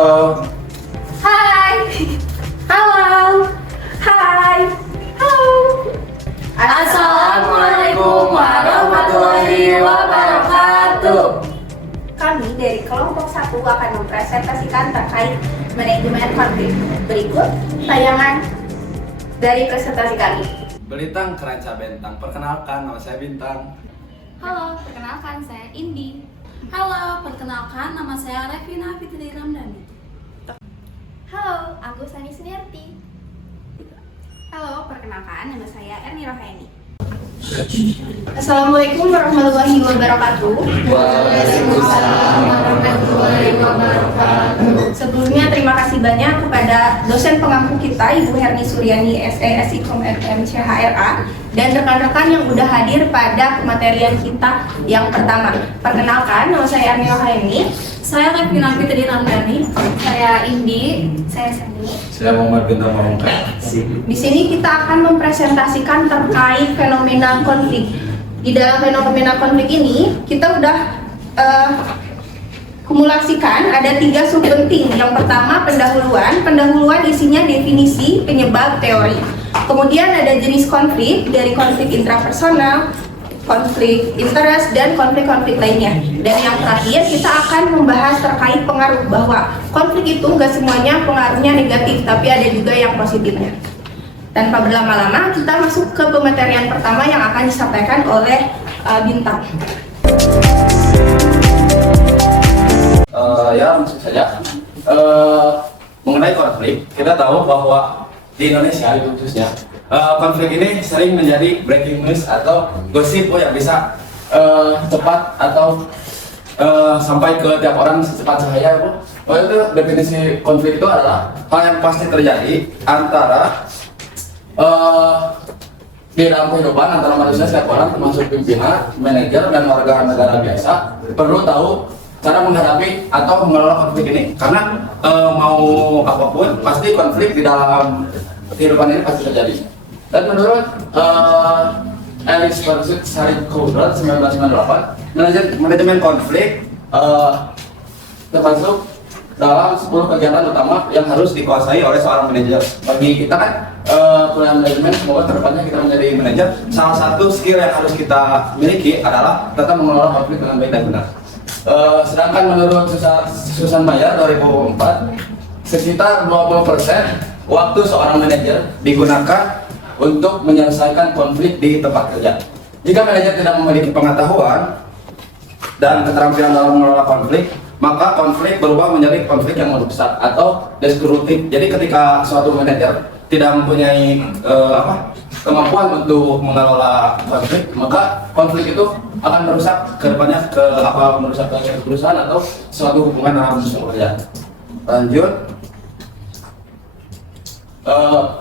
Halo. Hai. Halo. Hai. Halo. Assalamualaikum warahmatullahi wabarakatuh. Kami dari kelompok 1 akan mempresentasikan terkait manajemen konflik. Berikut tayangan dari presentasi kami. Belitang Keranca Bentang. Perkenalkan, nama saya Bintang. Halo, perkenalkan saya Indi. Halo, perkenalkan nama saya Revina Fitri Ramdhani. Halo, aku Sani Sunerti. Halo, perkenalkan nama saya Erni Rohaini. Assalamualaikum warahmatullahi wabarakatuh. Waalaikumsalam warahmatullahi wabarakatuh. Sebelumnya terima kasih banyak kepada dosen pengampu kita Ibu Herni Suryani SE SIKOM FM CHRA dan rekan-rekan yang udah hadir pada pematerian kita yang pertama. Perkenalkan, nama saya Erni Rohaini. Saya Revina Fitri Ramdhani. Saya Indi. Saya Sani. Saya Muhammad Bintang Mamungka. Di sini kita akan mempresentasikan terkait fenomena konflik. Di dalam fenomena konflik ini kita udah kumulasikan ada 3 sub penting. Yang pertama pendahuluan. Pendahuluan isinya definisi, penyebab, teori. Kemudian ada jenis konflik dari konflik intrapersonal, konflik interest, dan konflik-konflik lainnya. Dan yang terakhir kita akan membahas terkait pengaruh, bahwa konflik itu nggak semuanya pengaruhnya negatif, tapi ada juga yang positifnya. Tanpa berlama-lama kita masuk ke pematerian pertama yang akan disampaikan oleh Bintang. Ya, langsung saja. Mengenai konflik, kita tahu bahwa di Indonesia khususnya konflik ini sering menjadi breaking news atau gosip yang bisa cepat atau sampai ke tiap orang secepat cahaya, Bu. Itu definisi konflik itu adalah hal yang pasti terjadi antara di dalam kehidupan antara manusia setiap orang, termasuk pimpinan, manajer, dan warga negara biasa perlu tahu cara menghadapi atau mengelola konflik ini. Karena mau apapun pasti konflik di dalam kehidupan ini pasti terjadi. Dan menurut Alex Ferguson Sarid Koudrat 1998, manajemen konflik termasuk dalam 10 kegiatan utama yang harus dikuasai oleh seorang manajer. Bagi kita kan kuliah manajemen, semoga kedepannya kita menjadi manajer. Salah satu skill yang harus kita miliki adalah tentang mengelola konflik dengan baik dan benar. Sedangkan menurut Susan Mayer 2004, sekitar 20% waktu seorang manajer digunakan untuk menyelesaikan konflik di tempat kerja. Jika manajer tidak memiliki pengetahuan dan keterampilan dalam mengelola konflik, maka konflik berubah menjadi konflik yang merusak atau destruktif. Jadi ketika suatu manajer tidak mempunyai kemampuan untuk mengelola konflik, maka konflik itu akan merusak ke depannya merusak ke perusahaan atau suatu hubungan dalam bekerja. Lanjut.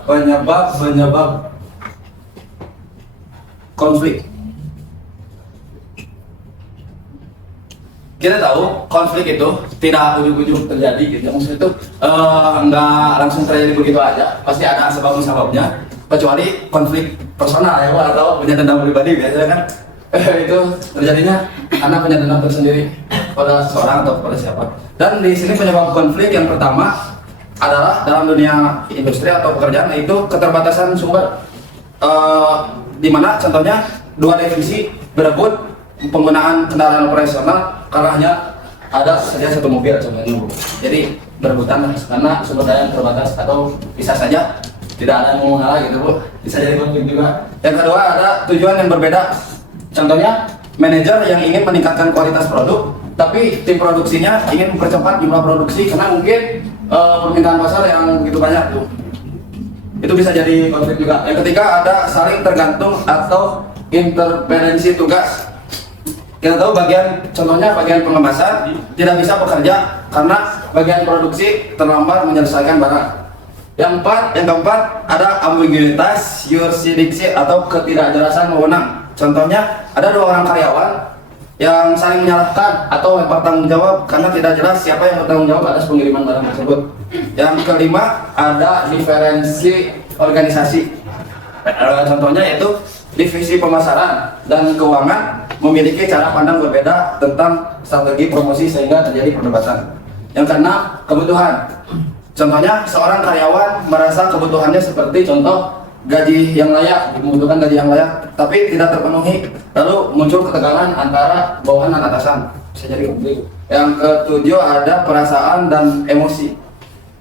Penyebab konflik. Kita tahu konflik itu tidak ujug-ujug terjadi gitu. Maksudnya itu nggak langsung terjadi begitu aja. Pasti ada sebab-sebabnya. Kecuali konflik personal ya, atau punya dendam pribadi biasanya kan itu terjadinya karena punya dendam tersendiri pada seseorang atau pada siapa. Dan di sini penyebab konflik yang pertama adalah dalam dunia industri atau pekerjaan, yaitu keterbatasan sumber. Di mana contohnya dua divisi berebut penggunaan kendaraan operasional karena hanya ada saja satu mobil contohnya. Jadi berebutan karena sumber daya yang terbatas, atau bisa saja tidak ada yang mau mengalah gitu, Bu. Bisa jadi konflik juga. Yang kedua ada tujuan yang berbeda. Contohnya manajer yang ingin meningkatkan kualitas produk, tapi tim produksinya ingin mempercepat jumlah produksi karena mungkin permintaan pasar yang begitu banyak tuh. Itu bisa jadi konflik juga. Yang ketiga ada saling tergantung atau interferensi tugas. Kita tahu contohnya bagian pengemasan tidak bisa bekerja karena bagian produksi terlambat menyelesaikan barang. Yang keempat ada ambiguitas yurisdiksi atau ketidakjelasan wewenang. Contohnya ada 2 orang karyawan yang saling menyalahkan atau bertanggung jawab karena tidak jelas siapa yang bertanggung jawab atas pengiriman barang tersebut. Yang kelima ada diferensi organisasi. Contohnya yaitu divisi pemasaran dan keuangan memiliki cara pandang berbeda tentang strategi promosi sehingga terjadi perdebatan. Yang keenam, kebutuhan. Contohnya, seorang karyawan merasa kebutuhannya seperti contoh gaji yang layak, membutuhkan gaji yang layak, tapi tidak terpenuhi. Lalu muncul ketegangan antara bawahan dan atasan. Bisa jadi konflik. Yang ketujuh ada perasaan dan emosi.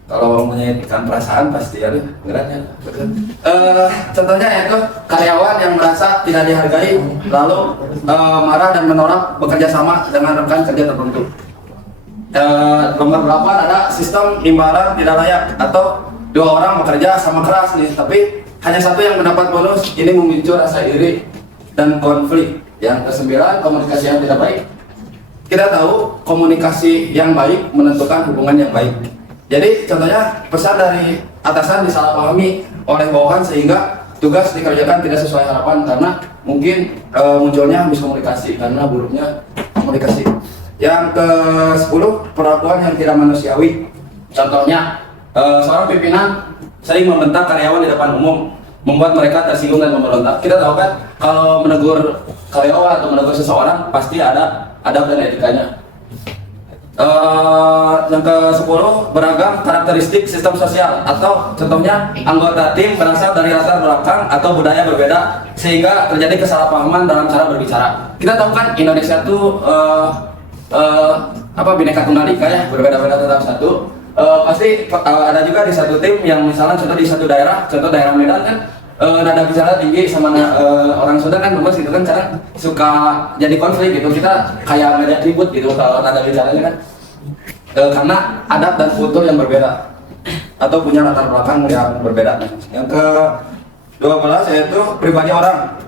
Kalau menyainkan perasaan pasti ada beratnya. Contohnya yaitu karyawan yang merasa tidak dihargai, lalu marah dan menolak bekerja sama dengan rekan kerja tertentu. Nomor 8 ada sistem imbalan tidak layak, atau dua orang bekerja sama keras nih, tapi hanya satu yang mendapat bonus. Ini memicu rasa iri dan konflik. Yang ke-9, komunikasi yang tidak baik. Kita tahu komunikasi yang baik menentukan hubungan yang baik. Jadi contohnya pesan dari atasan disalahpahami oleh bawahan sehingga tugas dikerjakan tidak sesuai harapan karena mungkin munculnya miskomunikasi karena buruknya komunikasi. Yang ke-10, perlakuan yang tidak manusiawi. Contohnya seorang pimpinan sering membentak karyawan di depan umum, membuat mereka tersinggung dan memberontak. Kita tahu kan kalau menegur karyawan atau menegur seseorang pasti ada adab dan etikanya. Yang ke-10, beragam karakteristik sistem sosial, atau contohnya anggota tim berasal dari latar belakang atau budaya berbeda sehingga terjadi kesalahpahaman dalam cara berbicara. Kita tahu kan Indonesia tuh Bhinneka Tunggal Ika ya, berbeda-beda tetap satu. Pasti ada juga di satu tim yang misalnya contoh di satu daerah, contoh daerah Medan kan nada bicara tinggi sama orang Sunda kan luas gitu kan, kadang suka jadi konflik gitu. Kita kayak ngajak ribut gitu kalau nada bicaranya kan, karena adat dan kultur yang berbeda atau punya latar belakang yang berbeda. Yang ke-12 yaitu pribadi orang.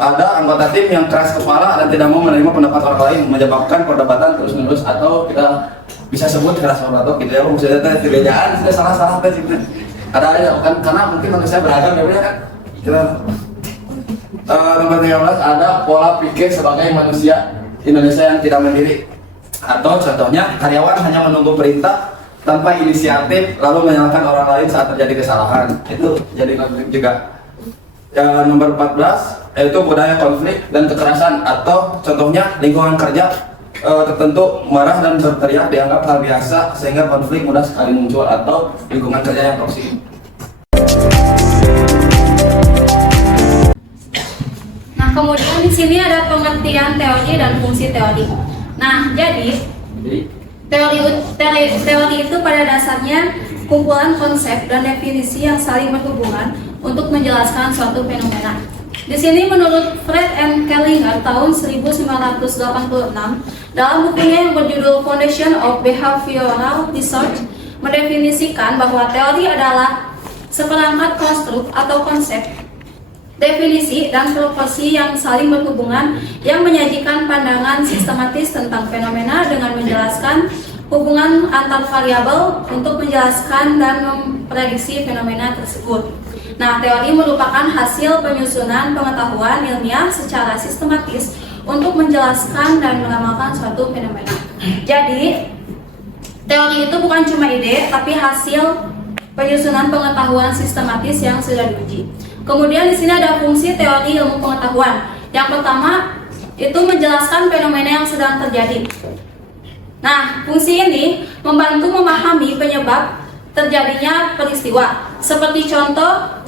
Ada anggota tim yang keras kepala dan tidak mau menerima pendapat orang lain, menyebabkan perdebatan terus-menerus, atau kita bisa sebut keras kepala gitu ya. Maksudnya kerjaan sudah salah-salah kan gitu. Ada aja kan, karena mungkin manusia beragam ya kan. Kita nomor 13 ada pola pikir sebagai manusia Indonesia yang tidak mandiri, atau contohnya karyawan hanya menunggu perintah tanpa inisiatif lalu menyalahkan orang lain saat terjadi kesalahan. Itu jadi konflik juga. Nomor 14 yaitu budaya konflik dan kekerasan, atau contohnya lingkungan kerja tertentu marah dan berteriak dianggap hal biasa sehingga konflik mudah sekali muncul, atau lingkungan kerja yang toksik. Nah, kemudian di sini ada pengertian teori dan fungsi teori. Nah, jadi teori itu pada dasarnya kumpulan konsep dan definisi yang saling berhubungan untuk menjelaskan suatu fenomena. Di sini menurut Fred and Kellinger tahun 1986 dalam bukunya yang berjudul Foundation of Behavioral Research mendefinisikan bahwa teori adalah seperangkat konstruk atau konsep, definisi dan proporsi yang saling berhubungan yang menyajikan pandangan sistematis tentang fenomena dengan menjelaskan hubungan antar variabel untuk menjelaskan dan memprediksi fenomena tersebut. Nah, teori merupakan hasil penyusunan pengetahuan ilmiah secara sistematis untuk menjelaskan dan meramalkan suatu fenomena. Jadi, teori itu bukan cuma ide, tapi hasil penyusunan pengetahuan sistematis yang sudah diuji. Kemudian di sini ada fungsi teori ilmu pengetahuan. Yang pertama itu menjelaskan fenomena yang sedang terjadi. Nah, fungsi ini membantu memahami penyebab terjadinya peristiwa. Seperti contoh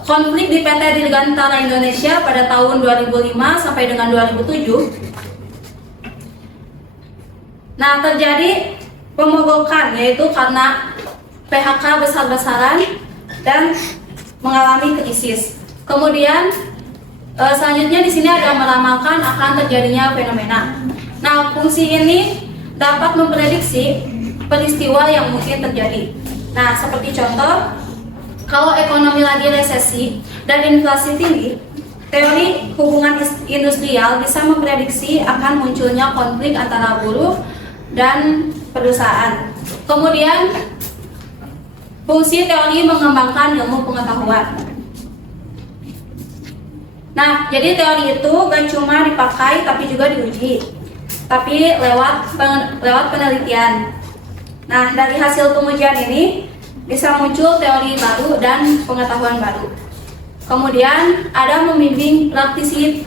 konflik di PT Dirgantara Indonesia pada tahun 2005 sampai dengan 2007. Nah, terjadi pemogokan yaitu karena PHK besar-besaran dan mengalami krisis. Kemudian selanjutnya di sini ada meramalkan akan terjadinya fenomena. Nah, fungsi ini dapat memprediksi peristiwa yang mungkin terjadi. Nah, seperti contoh, kalau ekonomi lagi resesi dan inflasi tinggi, teori hubungan industrial bisa memprediksi akan munculnya konflik antara buruh dan perusahaan. Kemudian, fungsi teori mengembangkan ilmu pengetahuan. Nah, jadi teori itu gak cuma dipakai tapi juga diuji, tapi lewat penelitian. Nah, dari hasil pengujian ini bisa muncul teori baru dan pengetahuan baru. Kemudian ada membimbing praktisi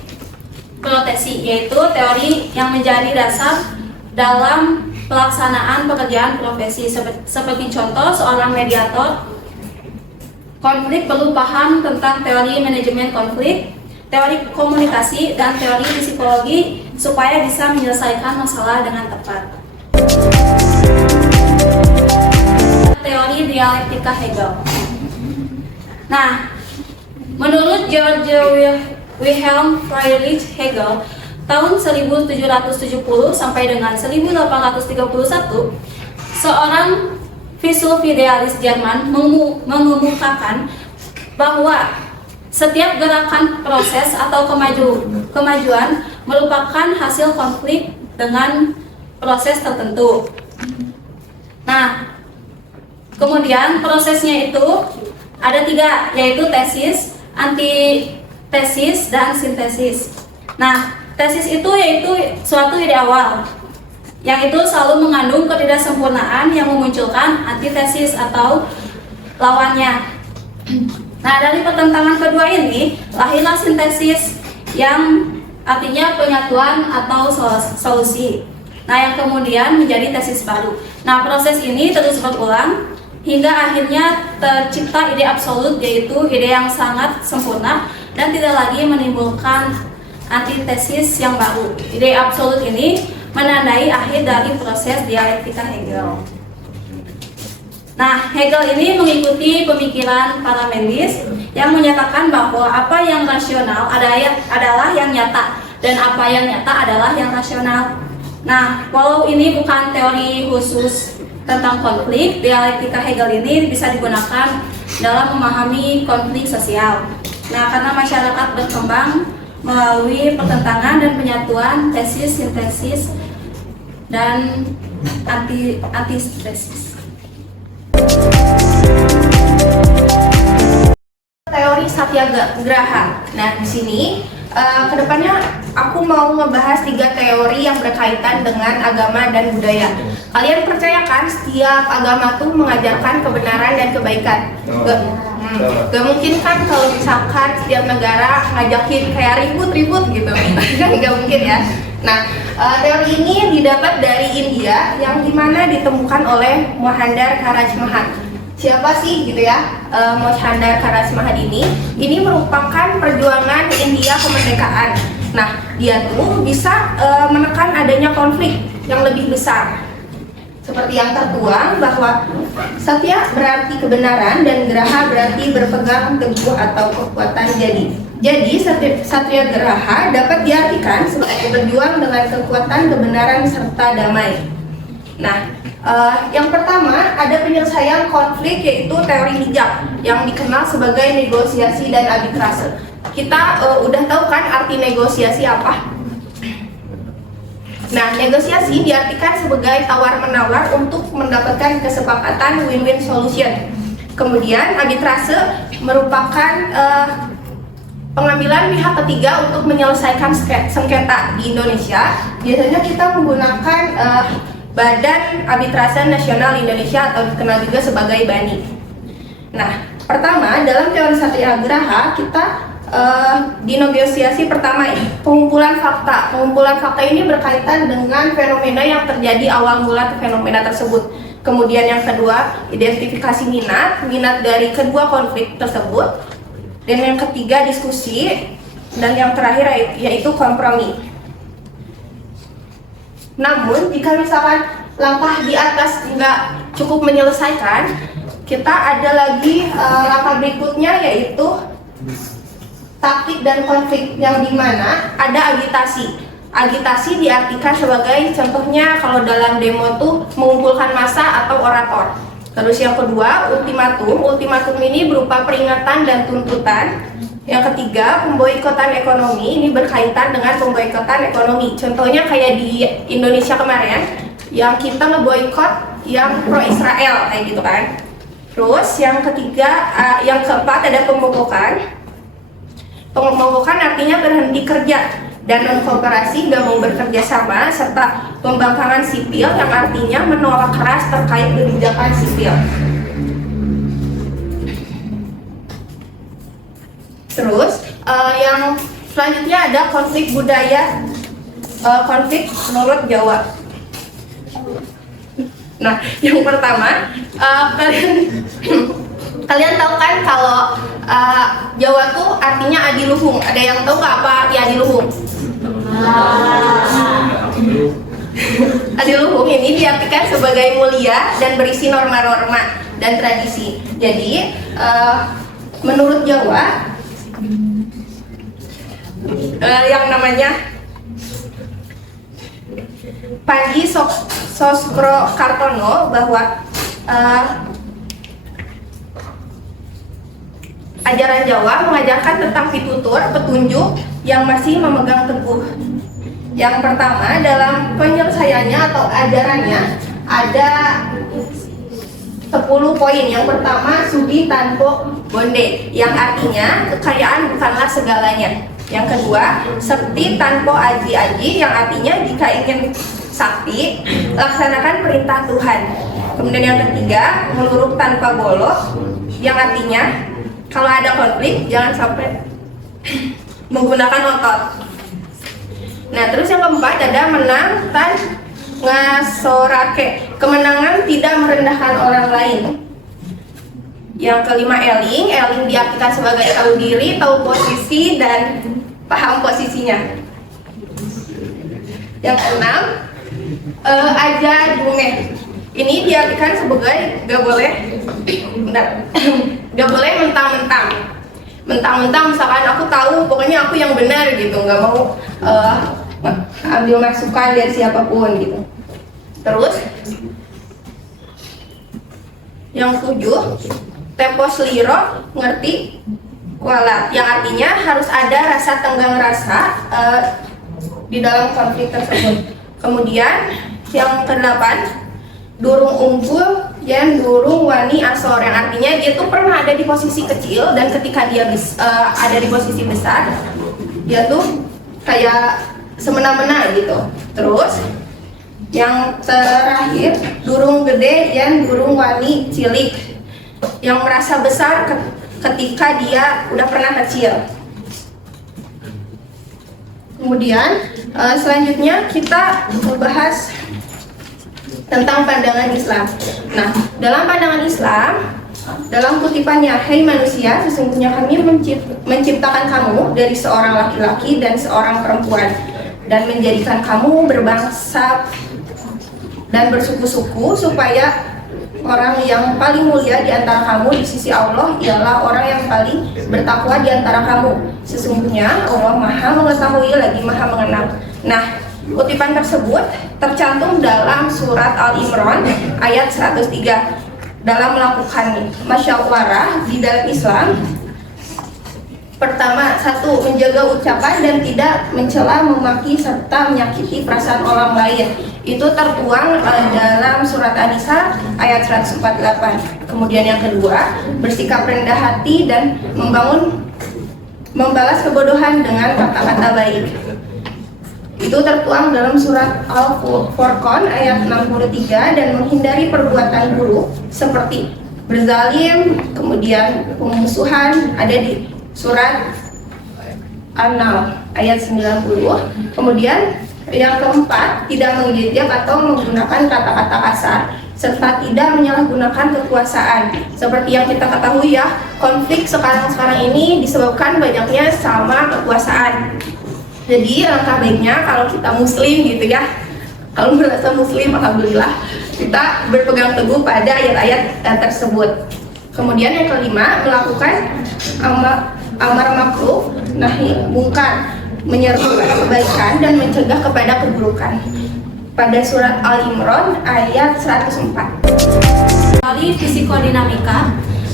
protesi, yaitu teori yang menjadi dasar dalam pelaksanaan pekerjaan profesi. Seperti contoh, seorang mediator konflik perlu paham tentang teori manajemen konflik, teori komunikasi, dan teori psikologi supaya bisa menyelesaikan masalah dengan tepat. Teori dialektika Hegel. Nah, menurut Georg Wilhelm Friedrich Hegel, tahun 1770 sampai dengan 1831, seorang filsuf idealis Jerman mengemukakan bahwa setiap gerakan, proses, atau kemajuan merupakan hasil konflik dengan proses tertentu. Nah, kemudian prosesnya itu ada 3, yaitu tesis, antitesis, dan sintesis. Nah, tesis itu yaitu suatu ide awal yang itu selalu mengandung ketidaksempurnaan yang memunculkan antitesis atau lawannya. Nah, dari pertentangan kedua ini lahirlah sintesis yang artinya penyatuan atau solusi. Nah, yang kemudian menjadi tesis baru. Nah, proses ini terus berulang hingga akhirnya tercipta ide absolut, yaitu ide yang sangat sempurna dan tidak lagi menimbulkan antitesis yang baru. Ide absolut ini menandai akhir dari proses dialektika Hegel. Nah, Hegel ini mengikuti pemikiran Parmenides yang menyatakan bahwa apa yang rasional adalah yang nyata dan apa yang nyata adalah yang rasional. Nah, walau ini bukan teori khusus tentang konflik, dialektika Hegel ini bisa digunakan dalam memahami konflik sosial. Nah, karena masyarakat berkembang melalui pertentangan dan penyatuan tesis, sintesis, dan antitesis. Teori Satyagraha. Nah, di sini kedepannya aku mau ngebahas 3 teori yang berkaitan dengan agama dan budaya. Kalian percayakan setiap agama tuh mengajarkan kebenaran dan kebaikan. Gak mungkin kan kalau misalkan setiap negara ngajakin kayak ribut-ribut gitu. Gak mungkin ya. Nah, teori ini didapat dari India yang dimana ditemukan oleh Mohandas Karajmahat. Siapa sih gitu ya Mohandas Karajmahat ini? Ini merupakan perjuangan India kemerdekaan. Nah, dia tuh bisa menekan adanya konflik yang lebih besar. Seperti yang tertuang bahwa Satya berarti kebenaran dan Graha berarti berpegang teguh atau kekuatan jadi. Jadi Satyagraha dapat diartikan sebagai berjuang dengan kekuatan kebenaran serta damai. Nah, yang pertama ada penyelesaian konflik yaitu teori hijab yang dikenal sebagai negosiasi dan arbitrase. Kita udah tahu kan arti negosiasi apa? Nah, negosiasi diartikan sebagai tawar-menawar untuk mendapatkan kesepakatan win-win solution. Kemudian arbitrase merupakan pengambilan pihak ketiga untuk menyelesaikan sengketa di Indonesia. Biasanya kita menggunakan Badan Arbitrase Nasional Indonesia atau dikenal juga sebagai BANI. Nah, pertama dalam teori Satyagraha kita di negosiasi pertama ini pengumpulan fakta. Pengumpulan fakta ini berkaitan dengan fenomena yang terjadi awal mula fenomena tersebut. Kemudian yang kedua, identifikasi minat dari kedua konflik tersebut. Dan yang ketiga, diskusi. Dan yang terakhir yaitu kompromi. Namun jika misalkan langkah di atas nggak cukup menyelesaikan, kita ada lagi langkah berikutnya yaitu taktik dan konflik, yang dimana ada agitasi. Agitasi diartikan sebagai contohnya kalau dalam demo tuh mengumpulkan massa atau orator. Terus yang kedua, ultimatum. Ultimatum ini berupa peringatan dan tuntutan. Yang ketiga, pemboikotan ekonomi. Ini berkaitan dengan pemboikotan ekonomi. Contohnya kayak di Indonesia kemarin yang kita ngeboikot yang pro Israel kayak gitu kan. Terus yang ketiga, yang keempat ada pemogokan. Pemogokan artinya berhenti kerja dan non-kooperasi, gak mau bekerja sama, serta pembangkangan sipil yang artinya menolak keras terkait kebijakan sipil. Terus yang selanjutnya ada konflik budaya, konflik menurut Jawa. Nah, yang pertama, kalian tahu kan kalau Jawa tuh artinya adiluhung. Ada yang tahu nggak apa arti adiluhung? Adiluhung ini diartikan sebagai mulia dan berisi norma-norma dan tradisi. Jadi, menurut Jawa, yang namanya Panji Sosro Kartono bahwa ajaran Jawa mengajarkan tentang pitutur, petunjuk yang masih memegang teguh. Yang pertama, dalam penyelesaiannya atau ajarannya ada 10 poin. Yang pertama, sudi tanpo bonde, yang artinya kekayaan bukanlah segalanya. Yang kedua, sekti tanpo aji-aji, yang artinya jika ingin sakti, laksanakan perintah Tuhan. Kemudian yang ketiga, meluruk tanpa golok, yang artinya kalau ada konflik jangan sampai menggunakan otot. Nah, terus yang keempat ada menang tan ngasorake, kemenangan tidak merendahkan orang lain. Yang kelima eling diartikan sebagai tahu diri, tahu posisi, dan paham posisinya. Yang keenam aja dunge, ini diartikan sebagai gak boleh mentang-mentang misalkan aku tahu pokoknya aku yang benar gitu, nggak mau ambil masukan dari siapapun gitu. Terus yang 7, tepos liro ngerti walat, yang artinya harus ada rasa tenggang rasa di dalam konflik tersebut. Kemudian yang ke-8, durung unggul yang durung wani asor, yang artinya dia tuh pernah ada di posisi kecil dan ketika dia ada di posisi besar dia tuh kayak semena-mena gitu. Terus yang terakhir, durung gede yang durung wani cilik, yang merasa besar ketika dia udah pernah kecil. Kemudian selanjutnya kita membahas tentang pandangan Islam. Nah, dalam pandangan Islam, dalam kutipannya, "Hai manusia, sesungguhnya kami menciptakan kamu dari seorang laki-laki dan seorang perempuan, dan menjadikan kamu berbangsa dan bersuku-suku, supaya orang yang paling mulia di antara kamu di sisi Allah ialah orang yang paling bertakwa di antara kamu. Sesungguhnya Allah Maha mengetahui lagi Maha mengenal." Nah, kutipan tersebut tercantum dalam surat Al-Imran ayat 103. Dalam melakukan musyawarah di dalam Islam, pertama, 1, menjaga ucapan dan tidak mencela, memaki, serta menyakiti perasaan orang lain. Itu tertuang dalam surat An-Nisa ayat 148. Kemudian yang kedua, bersikap rendah hati dan membalas kebodohan dengan kata-kata baik. Itu tertuang dalam surat Al-Furqan ayat 63, dan menghindari perbuatan buruk seperti berzalim, kemudian pemusuhan, ada di surat An-Nahl ayat 90. Kemudian yang keempat, tidak mengejek atau menggunakan kata-kata kasar, serta tidak menyalahgunakan kekuasaan. Seperti yang kita ketahui ya, konflik sekarang ini disebabkan banyaknya sama kekuasaan. Jadi langkah baiknya kalau kita muslim gitu ya, kalau merasa muslim, alhamdulillah, kita berpegang teguh pada ayat-ayat tersebut. Kemudian yang kelima, melakukan amar ma'ruf nahi mungkar, menyeru kebaikan dan mencegah kepada keburukan. Pada surat Al-Imran ayat 104. Teori psikodinamika.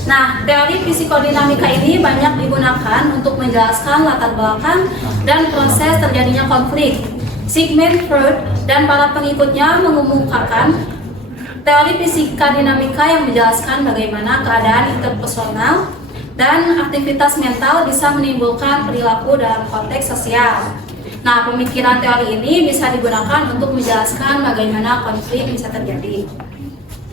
Nah, teori psikodinamika ini banyak digunakan untuk menjelaskan latar belakang dan proses terjadinya konflik. Sigmund Freud dan para pengikutnya mengemukakan teori psikodinamika yang menjelaskan bagaimana keadaan interpersonal dan aktivitas mental bisa menimbulkan perilaku dalam konteks sosial. Nah, pemikiran teori ini bisa digunakan untuk menjelaskan bagaimana konflik bisa terjadi.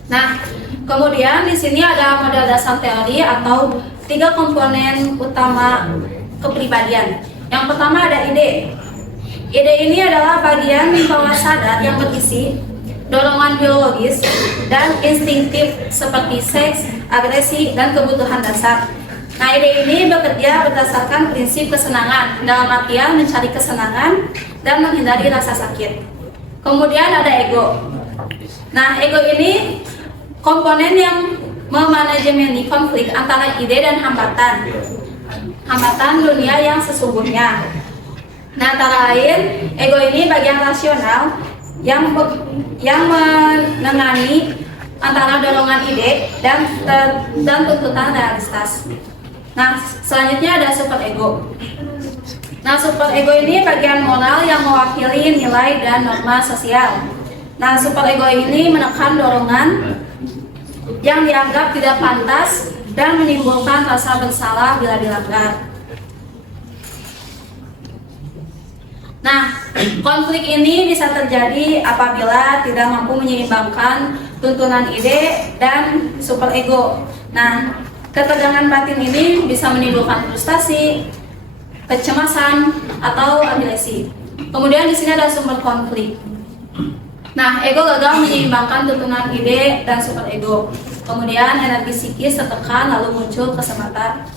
Nah, kemudian di sini ada model dasar teori atau 3 komponen utama kepribadian. Yang pertama ada ide. Ide ini adalah bagian bawah sadar yang berisi dorongan biologis, dan instinktif seperti seks, agresi, dan kebutuhan dasar. Nah, ide ini bekerja berdasarkan prinsip kesenangan, dalam artian mencari kesenangan dan menghindari rasa sakit. Kemudian ada ego. Nah, ego ini komponen yang memanajemeni konflik antara ide dan hambatan dunia yang sesungguhnya. Nah, antara lain, ego ini bagian rasional yang menengani antara dorongan ide dan tuntutan realitas. Nah, selanjutnya ada super ego. Nah, super ego ini bagian moral yang mewakili nilai dan norma sosial. Nah, super ego ini menekan dorongan yang dianggap tidak pantas dan menimbulkan rasa bersalah bila dilanggar. Nah, konflik ini bisa terjadi apabila tidak mampu menyeimbangkan tuntunan ide dan super ego. Nah, ketegangan batin ini bisa menimbulkan frustasi, kecemasan, atau agresi. Kemudian di sini ada sumber konflik. Nah, ego gagal menyeimbangkan tuntunan ide dan super ego. Kemudian energi psikis tertekan, lalu muncul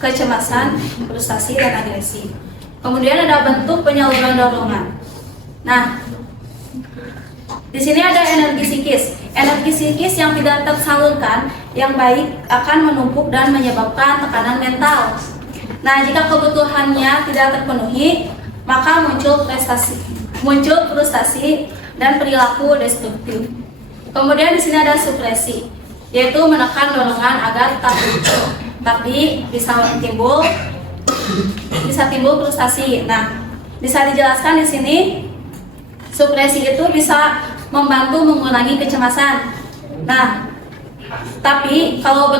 kecemasan, frustasi, dan agresi. Kemudian ada bentuk penyaluran dorongan. Nah, di sini ada energi psikis. Energi psikis yang tidak tersalurkan yang baik akan menumpuk dan menyebabkan tekanan mental. Nah, jika kebutuhannya tidak terpenuhi, maka muncul frustasi dan perilaku destruktif. Kemudian di sini ada supresi, yaitu menekan dorongan agar tak muncul, tapi bisa timbul frustasi. Nah, bisa dijelaskan di sini, supresi itu bisa membantu mengurangi kecemasan. Nah, tapi kalau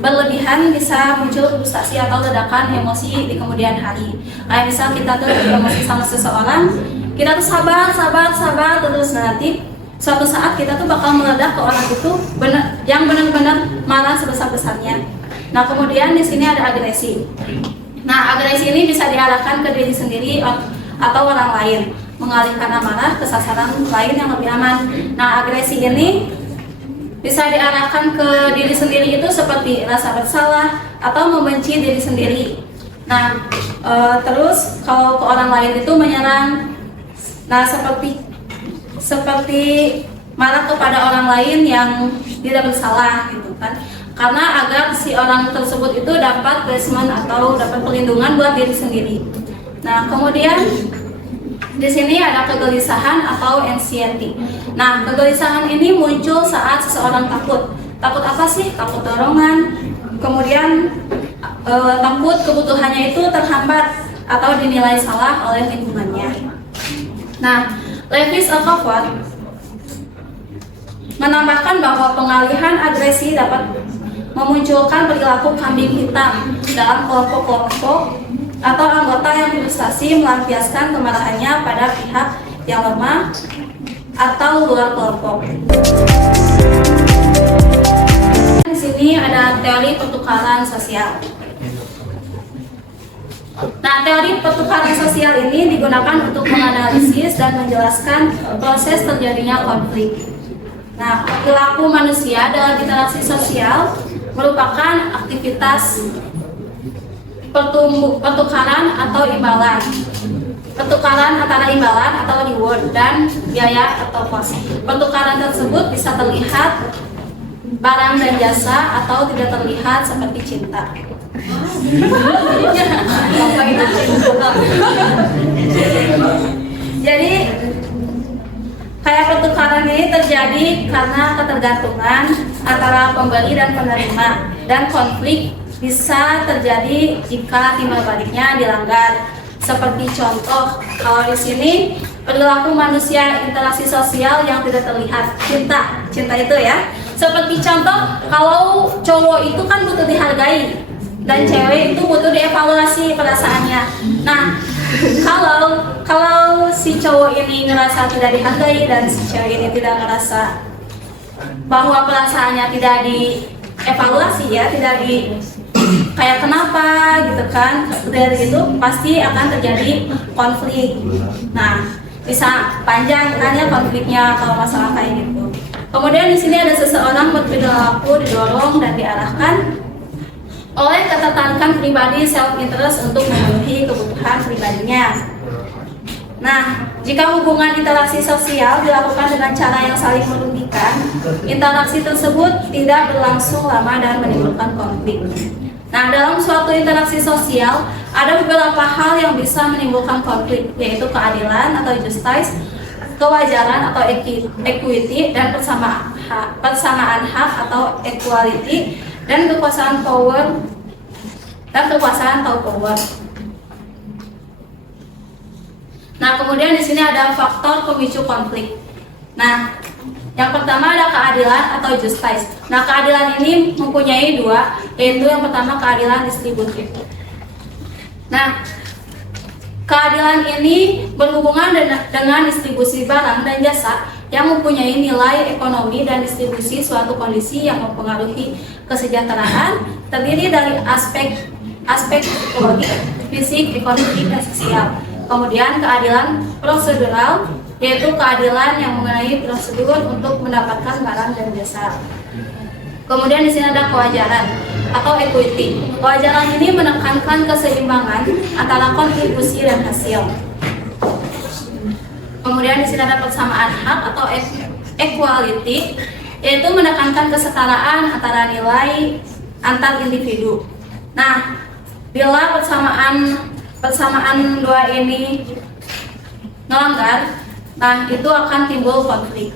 berlebihan bisa muncul frustasi atau ledakan emosi di kemudian hari. Kayak misal kita tuh emosi sama seseorang, kita tuh sabar terus, nanti suatu saat kita tuh bakal meledak ke orang itu yang benar-benar marah sebesar-besarnya. Nah, kemudian di sini ada agresi. Nah, agresi ini bisa diarahkan ke diri sendiri atau orang lain, mengalihkan amarah ke sasaran lain yang lebih aman. Nah, agresi ini bisa diarahkan ke diri sendiri itu seperti rasa bersalah atau membenci diri sendiri. Nah, terus kalau ke orang lain itu menyerang. Nah, seperti marah kepada orang lain yang tidak bersalah gitu kan. Karena agar si orang tersebut itu dapat placement atau dapat perlindungan buat diri sendiri. Nah, kemudian di sini ada kegelisahan atau anxiety. Nah, kegelisahan ini muncul saat seseorang takut. Takut apa sih? Takut dorongan. Kemudian takut kebutuhannya itu terhambat atau dinilai salah oleh lingkungannya. Nah, Lewis Alcott menambahkan bahwa pengalihan agresi dapat memunculkan perilaku kambing hitam dalam kelompok-kelompok atau anggota yang frustasi melampiaskan kemarahannya pada pihak yang lemah atau luar kelompok. Di sini ada teori pertukaran sosial. Nah, teori pertukaran sosial ini digunakan untuk menganalisis dan menjelaskan proses terjadinya konflik. Nah, perilaku manusia dalam interaksi sosial merupakan aktivitas pertukaran atau imbalan. Pertukaran antara imbalan atau reward dan biaya atau cost. Pertukaran tersebut bisa terlihat barang dan jasa atau tidak terlihat seperti cinta. Jadi kayak pertukaran ini terjadi karena ketergantungan antara pembeli dan penerima, dan konflik bisa terjadi jika timbal baliknya dilanggar. Seperti contoh, kalau di sini perilaku manusia interaksi sosial yang tidak terlihat, cinta itu ya. Seperti contoh, kalau cowok itu kan butuh dihargai dan cewek itu butuh dievaluasi perasaannya. Nah, kalau si cowok ini ngerasa tidak dihargai dan si cewek ini tidak ngerasa bahwa perasaannya tidak dievaluasi ya, tidak di kayak kenapa gitu kan, dari itu pasti akan terjadi konflik. Nah, bisa panjang kan ya konfliknya kalau masalah kayak gitu. Kemudian di sini ada seseorang berperilaku didorong dan diarahkan oleh ketertarikan pribadi self interest untuk memenuhi kebutuhan pribadinya. Nah, jika hubungan interaksi sosial dilakukan dengan cara yang saling merugikan, interaksi tersebut tidak berlangsung lama dan menimbulkan konflik. Nah, dalam suatu interaksi sosial, ada beberapa hal yang bisa menimbulkan konflik, yaitu keadilan atau justice, kewajaran atau equity, dan persamaan hak atau equality, dan kekuasaan power atau power. Nah, kemudian di sini ada faktor pemicu konflik. Nah, yang pertama ada keadilan atau justice. Nah, keadilan ini mempunyai dua, yaitu yang pertama keadilan distributif. Nah, keadilan ini berhubungan dengan distribusi barang dan jasa yang mempunyai nilai ekonomi dan distribusi suatu kondisi yang mempengaruhi kesejahteraan, terdiri dari aspek psikologi, fisik, ekonomi, dan sosial. Kemudian keadilan prosedural, yaitu keadilan yang mengenai prosedur untuk mendapatkan barang dan jasa. Kemudian di sini ada kewajaran atau equity. Kewajaran ini menekankan keseimbangan antara kontribusi dan hasil. Kemudian di sini ada persamaan hak atau equality, yaitu menekankan kesetaraan antara nilai antar individu. Nah, bila persamaan dua ini melanggar, nah itu akan timbul konflik.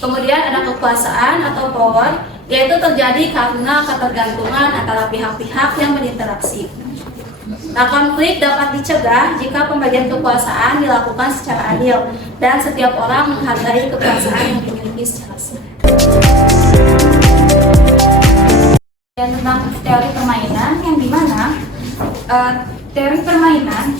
Kemudian ada kekuasaan atau power, yaitu terjadi karena ketergantungan antara pihak-pihak yang berinteraksi. Nah, konflik dapat dicegah jika pembagian kekuasaan dilakukan secara adil dan setiap orang menghargai kekuasaan yang dimiliki secara sah. Dan tentang teori permainan yang dimana teori permainan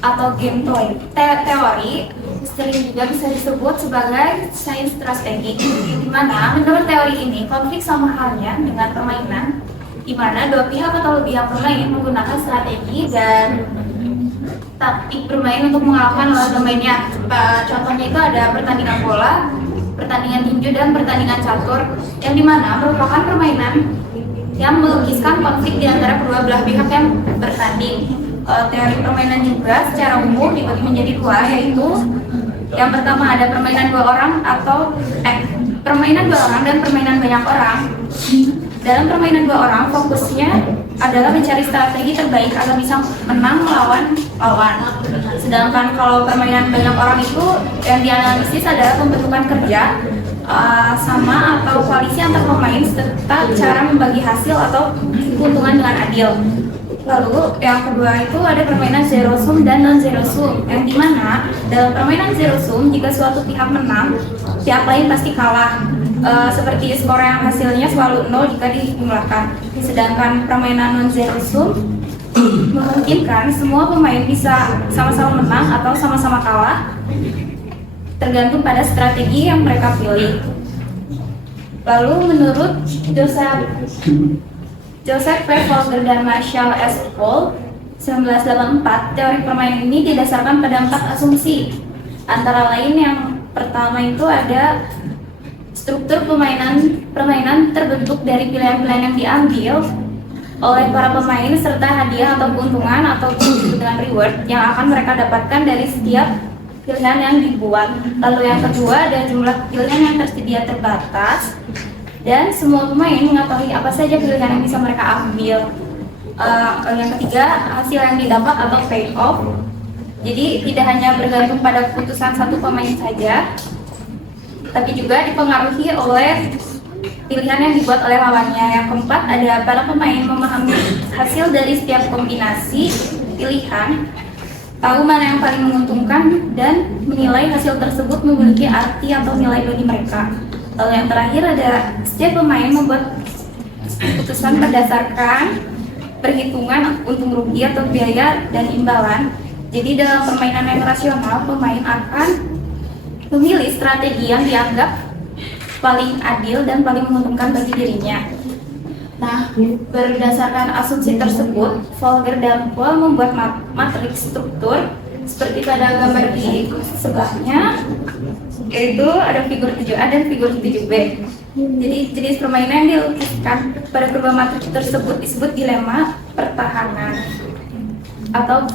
atau game teori sering juga bisa disebut sebagai sains strategi, di mana menurut teori ini konflik sama halnya dengan permainan, di mana dua pihak atau lebih yang bermain menggunakan strategi dan taktik bermain untuk mengalahkan lawan pemainnya. Contohnya itu ada pertandingan bola, pertandingan tinju, dan pertandingan catur, yang dimana merupakan permainan yang melukiskan konflik di antara kedua belah pihak yang bertanding. Teori permainan juga secara umum dibagi menjadi dua, yaitu yang pertama ada permainan dua orang permainan dua orang dan permainan banyak orang. Dalam permainan dua orang, fokusnya adalah mencari strategi terbaik agar bisa menang melawan lawan. Sedangkan kalau permainan banyak orang itu yang dianalisis adalah pembentukan kerja sama atau koalisi antar pemain serta cara membagi hasil atau keuntungan dengan adil. Lalu yang kedua itu ada permainan zero sum dan non zero sum, yang dimana dalam permainan zero sum jika suatu pihak menang, pihak lain pasti kalah. Seperti skor yang hasilnya selalu 0 jika dijumlahkan. Sedangkan permainan non zero sum memungkinkan semua pemain bisa sama-sama menang atau sama-sama kalah, tergantung pada strategi yang mereka pilih. Lalu menurut Joseph P. Folger dan Marshall S. Paul 1984, teori permainan ini didasarkan pada 4 asumsi. Antara lain yang pertama itu ada struktur permainan terbentuk dari pilihan-pilihan yang diambil oleh para pemain serta hadiah atau keuntungan atau disebut dengan reward yang akan mereka dapatkan dari setiap pilihan yang dibuat. Lalu yang kedua ada jumlah pilihan yang tersedia terbatas dan semua pemain mengetahui apa saja pilihan yang bisa mereka ambil. Yang ketiga hasil yang didapat atau payoff. Jadi tidak hanya bergantung pada keputusan satu pemain saja, tapi juga dipengaruhi oleh pilihan yang dibuat oleh lawannya. Yang keempat ada para pemain memahami hasil dari setiap kombinasi pilihan, tahu mana yang paling menguntungkan dan menilai hasil tersebut memiliki arti atau nilai bagi mereka. Lalu yang terakhir ada setiap pemain membuat keputusan berdasarkan perhitungan untung rugi atau biaya dan imbalan. Jadi dalam permainan yang rasional, pemain akan memilih strategi yang dianggap paling adil dan paling menguntungkan bagi dirinya. Nah, berdasarkan asumsi tersebut, Folger dan Paul membuat matriks struktur Seperti pada gambar di sebelahnya, yaitu ada figur 7A dan figur 7B. Jadi jenis permainan yang dilukiskan pada kedua matrik tersebut disebut dilema pertahanan atau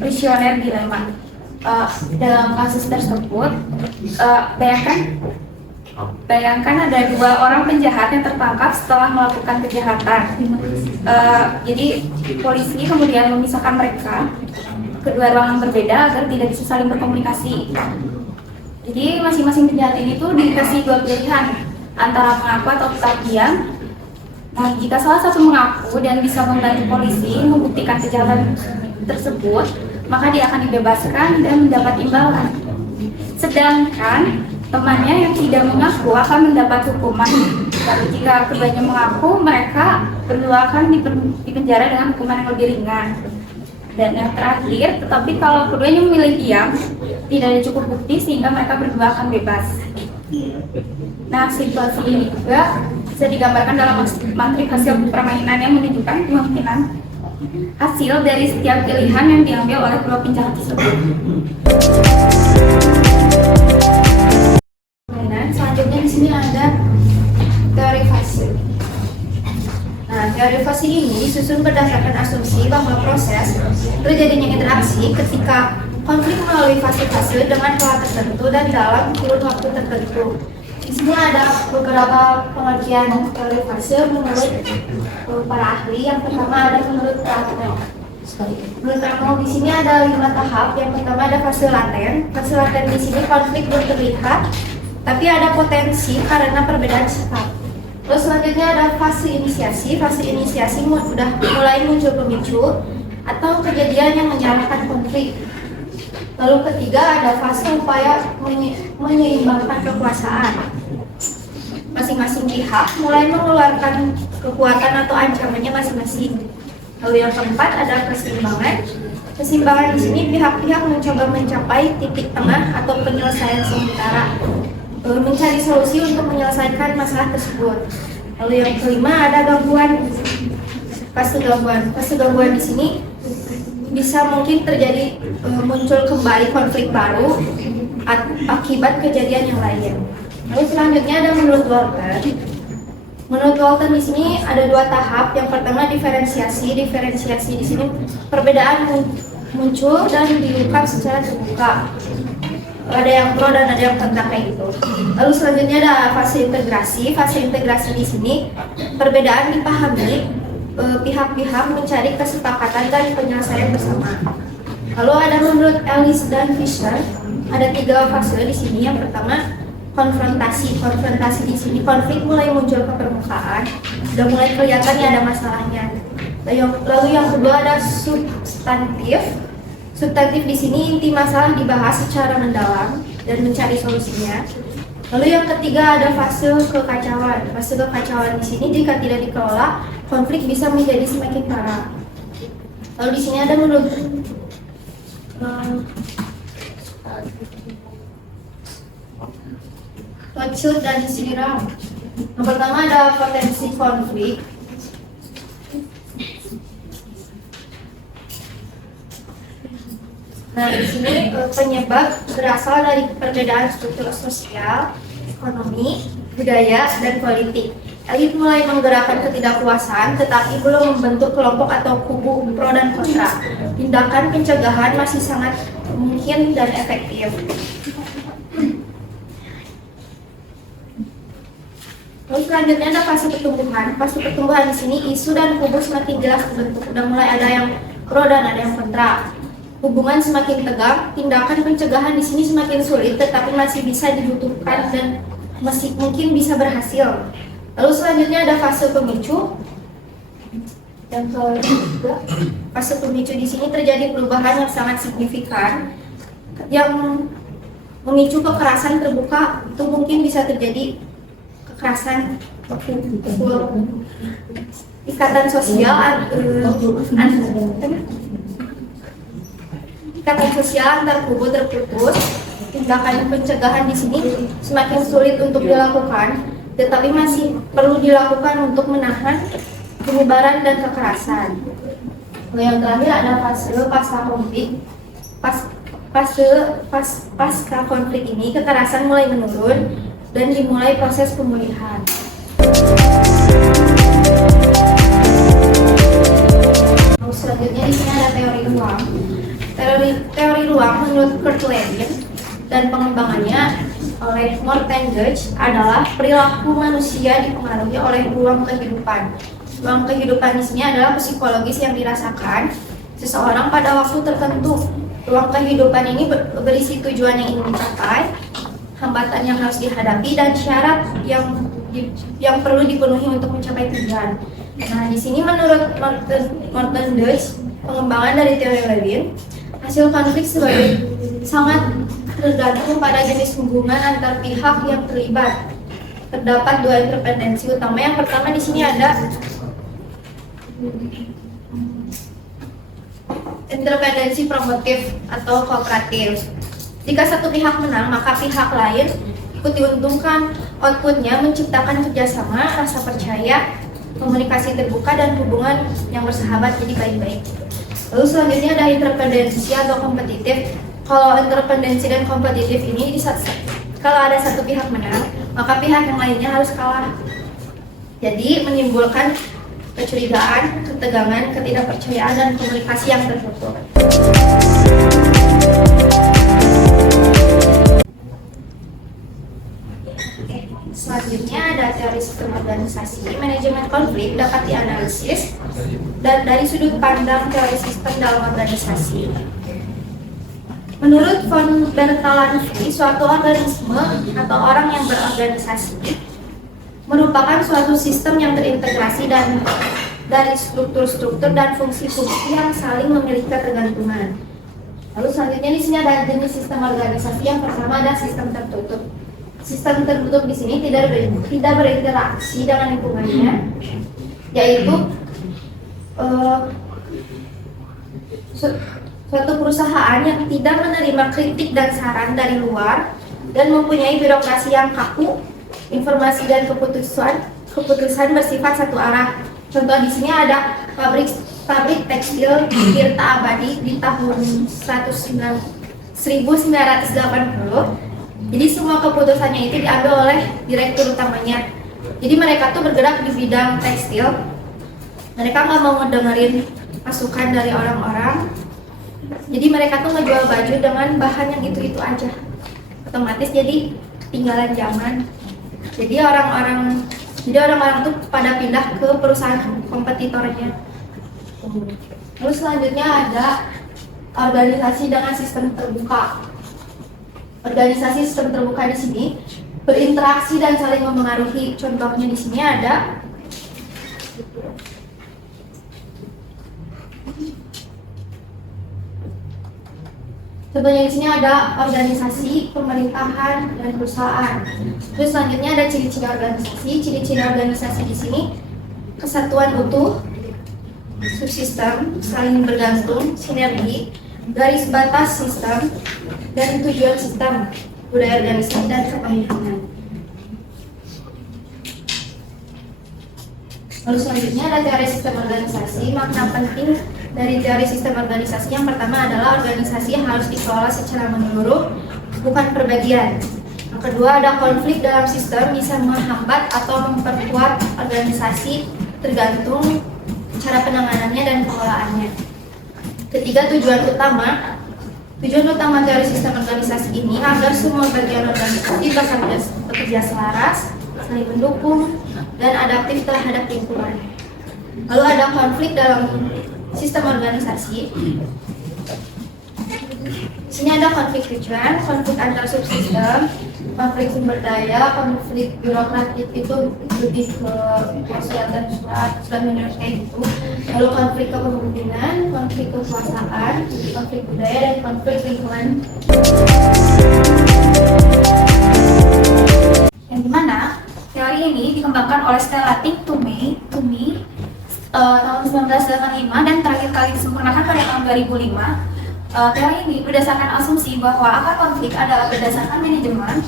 prisoner dilema. Dalam kasus tersebut, bayangkan ada dua orang penjahat yang tertangkap setelah melakukan kejahatan. Jadi polisi kemudian memisahkan mereka kedua ruangan berbeda agar tidak bisa saling berkomunikasi. Jadi masing-masing penjahat ini tuh dikasih dua pilihan antara mengaku atau tetap diam. Nah, jika salah satu mengaku dan bisa membantu polisi membuktikan kejahatan tersebut, maka dia akan dibebaskan dan mendapat imbalan. Sedangkan temannya yang tidak mengaku akan mendapat hukuman. Tapi jika keduanya mengaku, mereka berdua akan dipenjara dengan hukuman yang lebih ringan. Dan yang terakhir, tetapi kalau keduanya memilih diam, tidak ada cukup bukti sehingga mereka berdua akan bebas. Nah, situasi ini juga bisa digambarkan dalam matrik hasil permainan yang menunjukkan kemungkinan hasil dari setiap pilihan yang diambil oleh kedua penjahat tersebut. Selanjutnya di sini ada teori fase. Nah, teori fase ini disusun berdasarkan asumsi bahwa proses terjadinya interaksi ketika konflik melalui fase-fase dengan pola tertentu dan dalam kurun waktu tertentu. Di sini ada beberapa pengertian teori fase menurut para ahli. Yang pertama ada menurut Platno. Menurut Platno di sini ada 5 tahap. Yang pertama ada fase laten. Fase laten di sini konflik belum terlihat, tapi ada potensi karena perbedaan sifat. Terus selanjutnya ada fase inisiasi. Fase inisiasi sudah mulai muncul pemicu atau kejadian yang menyalakan konflik. Lalu ketiga ada fase upaya menyeimbangkan kekuasaan. Masing-masing pihak mulai mengeluarkan kekuatan atau ancamannya masing-masing. Lalu yang keempat ada keseimbangan. Keseimbangan di sini pihak-pihak mencoba mencapai titik tengah atau penyelesaian sementara, mencari solusi untuk menyelesaikan masalah tersebut. Lalu yang kelima ada gangguan. Fase gangguan. Fase gangguan di sini bisa mungkin terjadi muncul kembali konflik baru akibat kejadian yang lain. Lalu selanjutnya ada menurut Walton. Menurut Walton di sini ada 2 tahap. Yang pertama diferensiasi. Diferensiasi di sini perbedaan muncul dan diungkap secara terbuka. Ada yang pro dan ada yang kontra kayak gitu. Lalu selanjutnya ada fase integrasi. Fase integrasi di sini perbedaan dipahami, pihak-pihak mencari kesepakatan dan penyelesaian bersama. Lalu ada menurut Ellis dan Fisher ada 3 fase di sini. Yang pertama konfrontasi. Konfrontasi di sini konflik mulai muncul ke permukaan, sudah mulai kelihatan ya ada masalahnya. Lalu yang kedua ada substantif. Substantif di sini inti masalah dibahas secara mendalam dan mencari solusinya. Lalu yang ketiga ada fase kekacauan. Fase kekacauan di sini jika tidak dikelola, konflik bisa menjadi semakin parah. Lalu di sini ada menurut Rothschild dan Siram. Yang pertama ada potensi konflik. Nah, di sini penyebab berasal dari perbedaan struktur sosial, ekonomi, budaya, dan politik. Elit mulai menggerakkan ketidakpuasan, tetapi belum membentuk kelompok atau kubu pro dan kontra. Tindakan pencegahan masih sangat mungkin dan efektif. Lalu selanjutnya ada fase pertumbuhan. Fase pertumbuhan di sini isu dan kubu semakin jelas terbentuk. Sudah mulai ada yang pro dan ada yang kontra. Hubungan semakin tegang, tindakan pencegahan di sini semakin sulit, tetapi masih bisa dibutuhkan dan masih mungkin bisa berhasil. Lalu selanjutnya ada fase pemicu. Yang ketiga, fase pemicu di sini terjadi perubahan yang sangat signifikan, yang memicu kekerasan terbuka. Itu mungkin bisa terjadi kekerasan ikatan sosial ikatan sosial antar kubu terputus. Tindakan pencegahan di sini semakin sulit untuk dilakukan, tetapi masih perlu dilakukan untuk menahan penyebaran dan kekerasan. Lalu yang terakhir ada fase pasca konflik. pasca konflik ini kekerasan mulai menurun dan dimulai proses pemulihan. Selanjutnya di sini ada teori ruang. Teori ruang menurut Kurt Lewin dan pengembangannya oleh Morten Gage adalah perilaku manusia dipengaruhi oleh ruang kehidupan. Ruang kehidupan di sini adalah psikologis yang dirasakan seseorang pada waktu tertentu. Ruang kehidupan ini berisi tujuan yang ingin dicapai, hambatan yang harus dihadapi, dan syarat yang perlu dipenuhi untuk mencapai tujuan. Nah, di sini menurut Morten Gage, pengembangan dari teori Lewin, hasil konflik sebagai sangat tergantung pada jenis hubungan antar pihak yang terlibat. Terdapat dua interdependensi utama. Yang pertama di sini ada interdependensi promotif atau kooperatif. Jika satu pihak menang, maka pihak lain ikut diuntungkan. Outputnya menciptakan kerjasama, rasa percaya, komunikasi terbuka, dan hubungan yang bersahabat jadi baik-baik. Lalu selanjutnya ada interdependensi atau kompetitif. Kalau interdependensi dan kompetitif ini kalau ada satu pihak menang, maka pihak yang lainnya harus kalah. Jadi menimbulkan kecurigaan, ketegangan, ketidakpercayaan, dan komunikasi yang tertutup. Selanjutnya ada teori sistem organisasi. Manajemen konflik dapat dianalisis dan dari sudut pandang teori sistem dalam organisasi. Menurut von Bertalanffy, suatu organisme atau orang yang berorganisasi merupakan suatu sistem yang terintegrasi dan dari struktur-struktur dan fungsi-fungsi yang saling memiliki ketergantungan. Lalu selanjutnya di sini ada jenis sistem organisasi. Yang pertama ada sistem tertutup. Sistem tertutup di sini tidak berinteraksi dengan lingkungannya, yaitu suatu perusahaan yang tidak menerima kritik dan saran dari luar dan mempunyai birokrasi yang kaku. Informasi dan keputusan bersifat satu arah. Contoh di sini ada pabrik tekstil Tirta Abadi di tahun 1980. Jadi semua keputusannya itu diambil oleh direktur utamanya. Jadi mereka tuh bergerak di bidang tekstil. Mereka nggak mau ngedengerin masukan dari orang-orang. Jadi mereka tuh ngejual baju dengan bahan yang itu-itu aja. Otomatis jadi ketinggalan zaman. Jadi orang-orang tuh pada pindah ke perusahaan kompetitornya. Lalu selanjutnya ada organisasi dengan sistem terbuka. Organisasi sistem terbuka di sini berinteraksi dan saling mempengaruhi. Contohnya di sini ada organisasi, pemerintahan, dan perusahaan. Terus selanjutnya ada ciri-ciri organisasi. Ciri-ciri organisasi di sini kesatuan utuh, subsistem, saling bergantung, sinergi, garis batas sistem, dan tujuan sistem, budaya organisasi, dan kepemimpinan. Lalu selanjutnya ada teori sistem organisasi. Makna penting dari teori sistem organisasi yang pertama adalah organisasi yang harus dikelola secara menyeluruh, bukan perbagian. Yang kedua ada konflik dalam sistem bisa menghambat atau memperkuat organisasi tergantung cara penanganannya dan pengelolaannya. Ketiga, tujuan utama teori sistem organisasi ini agar semua bagian organisasi bekerja selaras, saling mendukung, dan adaptif terhadap lingkungan. Lalu ada konflik dalam sistem organisasi. Di sini ada konflik tujuan, konflik antar subsistem, konflik sumber daya, konflik birokratik itu lebih ke surat dan surat menyurat kayak gitu. Lalu konflik kepemimpinan, konflik kekuasaan, konflik budaya, dan konflik lingkungan. Yang dimana teori ini dikembangkan oleh Stella Toomey tahun 1985 dan terakhir kali disempurnakan pada tahun 2005. Teori ini berdasarkan asumsi bahwa akar konflik adalah berdasarkan manajemen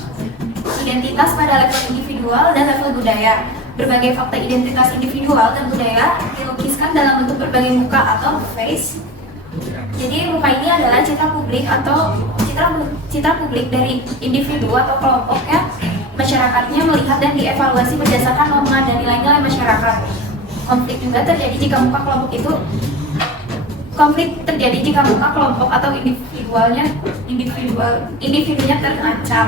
identitas pada level individual dan level budaya. Berbagai fakta identitas individual dan budaya dilukiskan dalam bentuk berbagai muka atau face Jadi muka ini adalah citra publik atau citra publik dari individu atau kelompok yang masyarakatnya melihat dan dievaluasi berdasarkan norma dan nilai-nilai masyarakat. Konflik juga terjadi jika muka kelompok itu atau individunya terancam.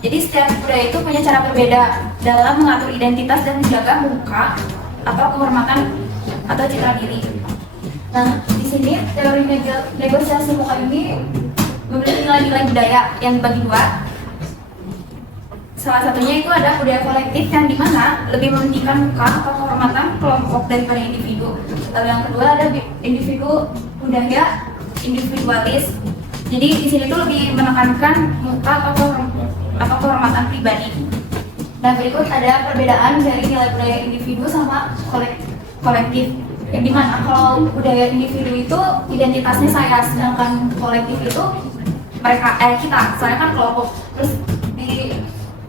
Jadi setiap budaya itu punya cara berbeda dalam mengatur identitas dan menjaga muka atau kehormatan atau citra diri. Nah, di sini teori negosiasi muka ini memiliki nilai-nilai budaya yang dibagi dua. Salah satunya itu ada budaya kolektif yang dimana lebih mementingkan muka atau kehormatan kelompok daripada individu. Lalu yang kedua ada budaya individualis. Jadi di sini tuh lebih menekankan muka atau kehormatan pribadi. Nah, berikut ada perbedaan dari nilai budaya individu sama kolektif. Yang dimana kalau budaya individu itu identitasnya saya, sedangkan kolektif itu kita, saya kan kelompok. Terus di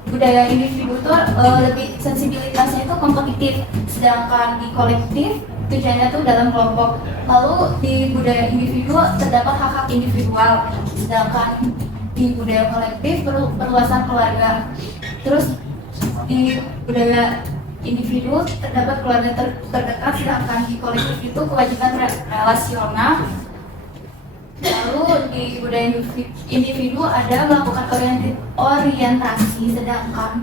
budaya individu tuh lebih sensibilitasnya itu kompetitif, sedangkan di kolektif tujuannya tuh dalam kelompok. Lalu di budaya individu terdapat hak-hak individual, sedangkan di budaya kolektif perluasan keluarga. Terus di budaya individu terdapat keluarga terdekat, sedangkan di kolektif itu kewajiban relasional. Lalu di budaya individu ada melakukan orientasi, sedangkan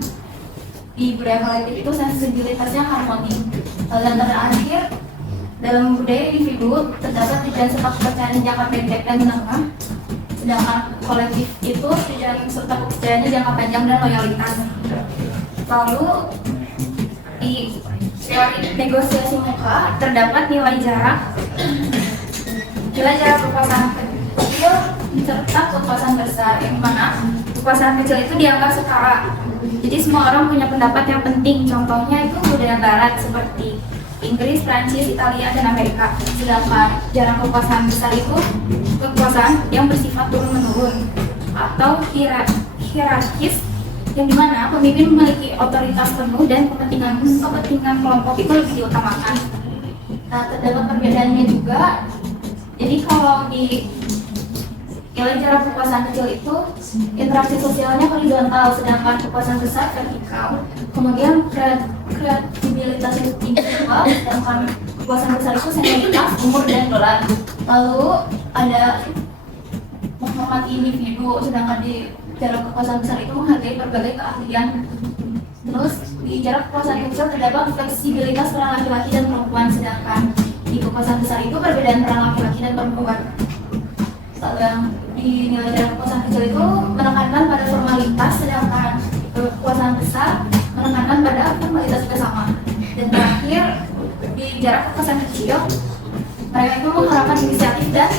di budaya kolektif itu sensibilitasnya harmoni. Lalu yang terakhir, dalam budaya individu terdapat tujuan serta kepercayaan jangka pendek dan menengah, sedangkan kolektif itu tujuan serta kepercayaannya jangka panjang dan loyalitas. Lalu di teori negosiasi muka terdapat nilai jarak kekuasaan kecil serta kekuasaan besar, yang mana kekuasaan kecil itu dianggap setara. Jadi semua orang punya pendapat yang penting. Contohnya itu budaya barat seperti Inggris, Prancis, Italia, dan Amerika. Sedangkan jarak kekuasaan besar itu kekuasaan yang bersifat turun-menurun atau hierarkis, yang dimana pemimpin memiliki otoritas penuh dan kepentingan kelompok itu lebih diutamakan. Nah, terdapat perbedaannya juga. Jadi kalau di nilai jarak kekuasaan kecil itu interaksi sosialnya horizontal, sedangkan kekuasaan besar vertikal. Kemudian kreativitas individual, sedangkan kekuasaan besar itu senioritas, umur, dan gelar. Lalu ada menghormati individu, sedangkan di jarak kekuasaan besar itu menghargai berbagai keahlian. Terus di jarak kekuasaan kecil terdapat fleksibilitas peran laki-laki dan perempuan, sedangkan di kekuasaan besar itu perbedaan peran laki-laki dan perempuan. Lalu yang di nilai jarak kekuasaan kecil itu menekankan pada formalitas, sedangkan kekuasaan besar menekankan pada formalitas bersama. Dan terakhir, di jarak kekuasaan kecil mereka itu mengharapkan inisiatif dan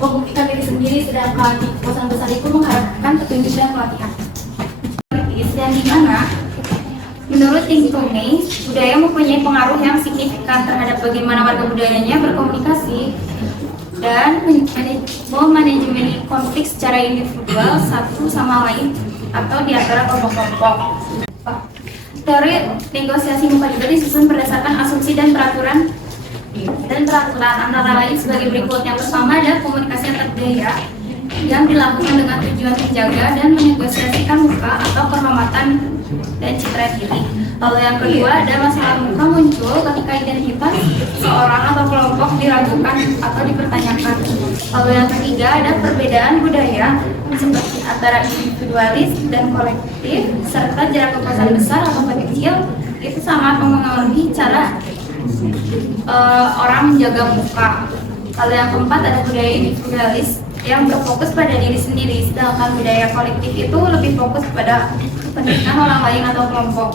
membuktikan diri sendiri, sedangkan di kekuasaan besar itu mengharapkan petunjuk dan pelatihan. Dan di mana menurut Think Tomei, budaya mempunyai pengaruh yang signifikan terhadap bagaimana warga budayanya berkomunikasi dan memanajemen konflik secara individual satu sama lain atau di antara kelompok-kelompok. Teori negosiasi muka juga disusun berdasarkan asumsi dan peraturan antara lain sebagai berikut. Yang pertama ada komunikasi antar budaya yang dilakukan dengan tujuan menjaga dan menegosiasikan muka atau kehormatan dan citra diri. Lalu yang kedua ada masalah muka muncul ketika identitas seorang atau kelompok diragukan atau dipertanyakan. Lalu yang ketiga ada perbedaan budaya seperti antara individualis dan kolektif, serta jarak kekuasaan besar atau kecil itu sangat mempengaruhi cara orang menjaga muka. Lalu yang keempat ada budaya individualis yang berfokus pada diri sendiri, sedangkan budaya kolektif itu lebih fokus pada kepentingan orang lain atau kelompok.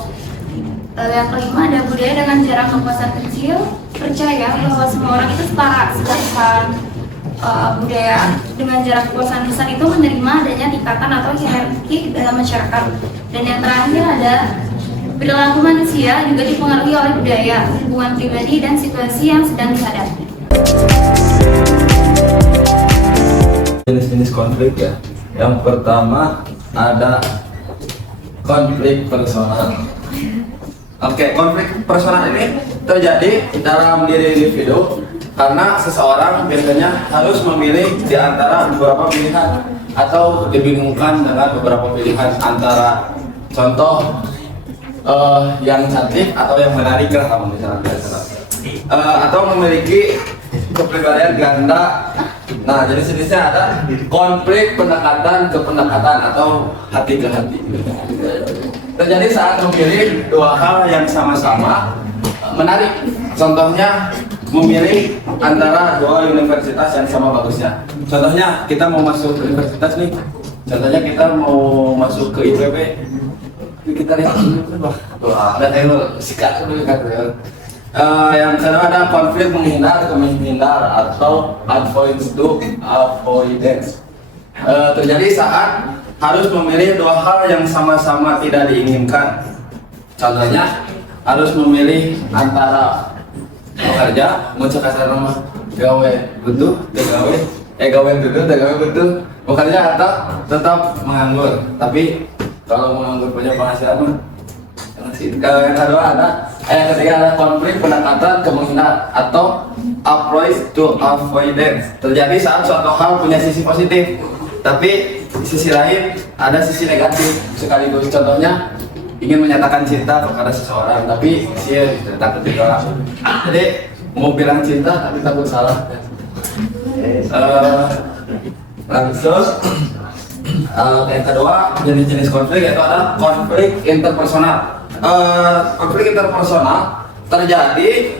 Lalu yang kelima ada budaya dengan jarak kekuasaan kecil percaya bahwa semua orang itu setara, sedangkan budaya dengan jarak kekuasaan besar itu menerima adanya tingkatan atau hierarki dalam masyarakat. Dan yang terakhir ada perilaku manusia juga dipengaruhi oleh budaya, hubungan pribadi, dan situasi yang sedang dihadapi. Jenis-jenis konflik ya. Yang pertama ada konflik personal. Oke, konflik personal ini terjadi dalam diri individu karena seseorang biasanya harus memilih di antara beberapa pilihan atau dibingungkan dengan beberapa pilihan antara contoh yang cantik atau yang menarik lah kamu misalnya atau memiliki kepribadian ganda. Nah, jenis-jenisnya ada konflik pendekatan ke pendekatan atau hati ke hati. Terjadi saat memilih dua hal yang sama-sama menarik. Contohnya memilih antara dua universitas yang sama bagusnya. Contohnya kita mau masuk ke universitas nih. Contohnya kita mau masuk ke IPB. Kita lihat dulu, ada Taylor, sikat dulu kan. Yang kedua ada konflik menghindar ke menghindar atau avoidance. Terjadi saat harus memilih dua hal yang sama-sama tidak diinginkan. Contohnya harus memilih antara bekerja, mau cek kasar nama, gawe butuh, gawe butuh, bekerja atau tetap menganggur. Tapi kalau menganggur punya penghasilan, yang kedua ada ketiga ada konflik pendekatan ke menghindar atau approach to avoidance. Terjadi saat suatu hal punya sisi positif, tapi sisi lain ada sisi negatif sekaligus. Contohnya ingin menyatakan cinta kepada seseorang, tapi dia takut ditolak. Jadi mau bilang cinta tapi takut salah. Langsung yang kedua jenis-jenis konflik yaitu ada konflik interpersonal. Konflik interpersonal terjadi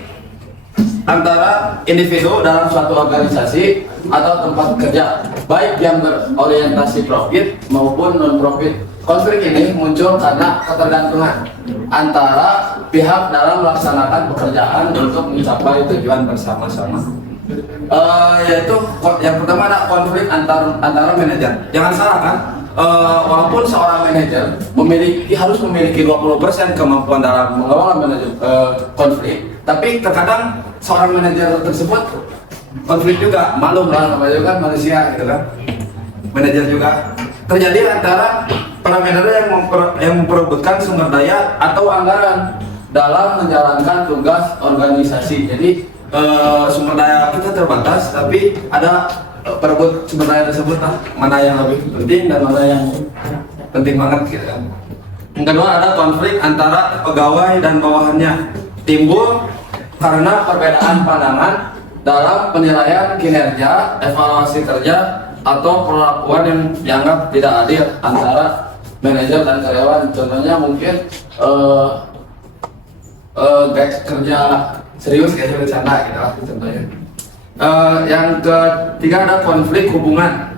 antara individu dalam suatu organisasi atau tempat kerja, baik yang berorientasi profit maupun non profit. Konflik ini muncul karena ketergantungan antara pihak dalam melaksanakan pekerjaan untuk mencapai tujuan bersama-sama. Yaitu yang pertama ada konflik antara manajer. Jangan salah kan, walaupun seorang manajer harus memiliki 20% kemampuan dalam mengelola konflik, tapi terkadang seorang manajer tersebut konflik juga, malum lah namanya kan manusia gitu kan. Manajer juga terjadi antara para manajer yang memperebutkan sumber daya atau anggaran dalam menjalankan tugas organisasi. Jadi sumber daya kita terbatas, tapi ada perebut sumber daya tersebut lah, mana yang lebih penting dan mana yang penting banget gitu kan. Yang kedua ada konflik antara pegawai dan bawahannya, timbul karena perbedaan pandangan dalam penilaian kinerja, evaluasi kerja atau perlakuan yang dianggap tidak adil antara manajer dan karyawan. Contohnya mungkin guys kerja serius kayak bercanda gitu lah contohnya. Yang ketiga ada konflik hubungan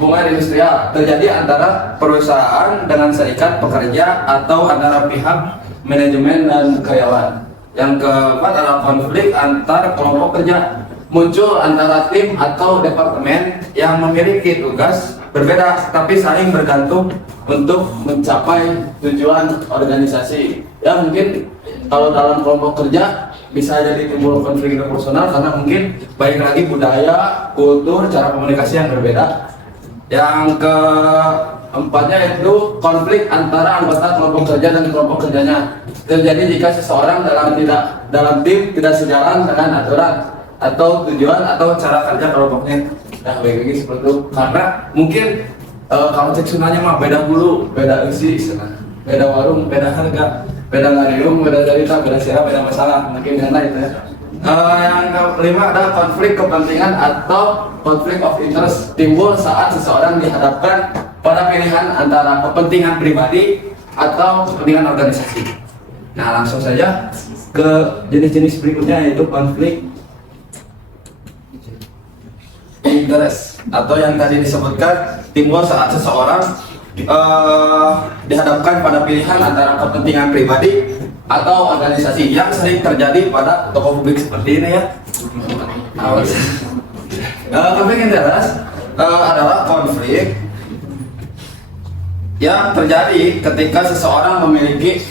industrial, terjadi antara perusahaan dengan serikat pekerja atau antara pihak manajemen dan karyawan. Yang keempat adalah konflik antar kelompok kerja, muncul antara tim atau departemen yang memiliki tugas berbeda tapi saling bergantung untuk mencapai tujuan organisasi. Ya mungkin kalau dalam kelompok kerja bisa jadi timbul konflik interpersonal karena mungkin baik lagi budaya, kultur, cara komunikasi yang berbeda. Yang keempatnya itu konflik antara anggota kelompok kerja dan kelompok kerjanya, terjadi jika seseorang dalam tim tidak sejalan dengan aturan atau tujuan atau cara kerja kelompoknya. Nah baik lagi seperti itu karena mungkin kalau seksionalnya mah beda bulu, beda isi, beda warung, beda harga, beda ngariung, beda cerita, beda siapa, beda masalah, mungkin karena itu ya. Yang kelima ada konflik kepentingan atau konflik of interest, timbul saat seseorang dihadapkan pada pilihan antara kepentingan pribadi atau kepentingan organisasi. Nah langsung saja ke jenis-jenis berikutnya yaitu konflik interest atau yang tadi disebutkan timbul saat seseorang dihadapkan pada pilihan antara kepentingan pribadi atau organisasi yang sering terjadi pada tokoh publik seperti ini ya. Konflik interest adalah konflik yang terjadi ketika seseorang memiliki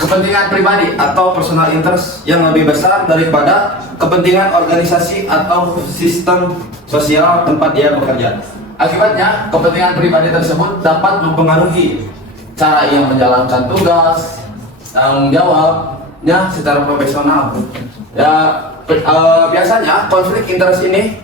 kepentingan pribadi atau personal interest yang lebih besar daripada kepentingan organisasi atau sistem sosial tempat dia bekerja. Akibatnya, kepentingan pribadi tersebut dapat mempengaruhi cara ia menjalankan tugas, tanggung jawabnya secara profesional. Ya, biasanya konflik interest ini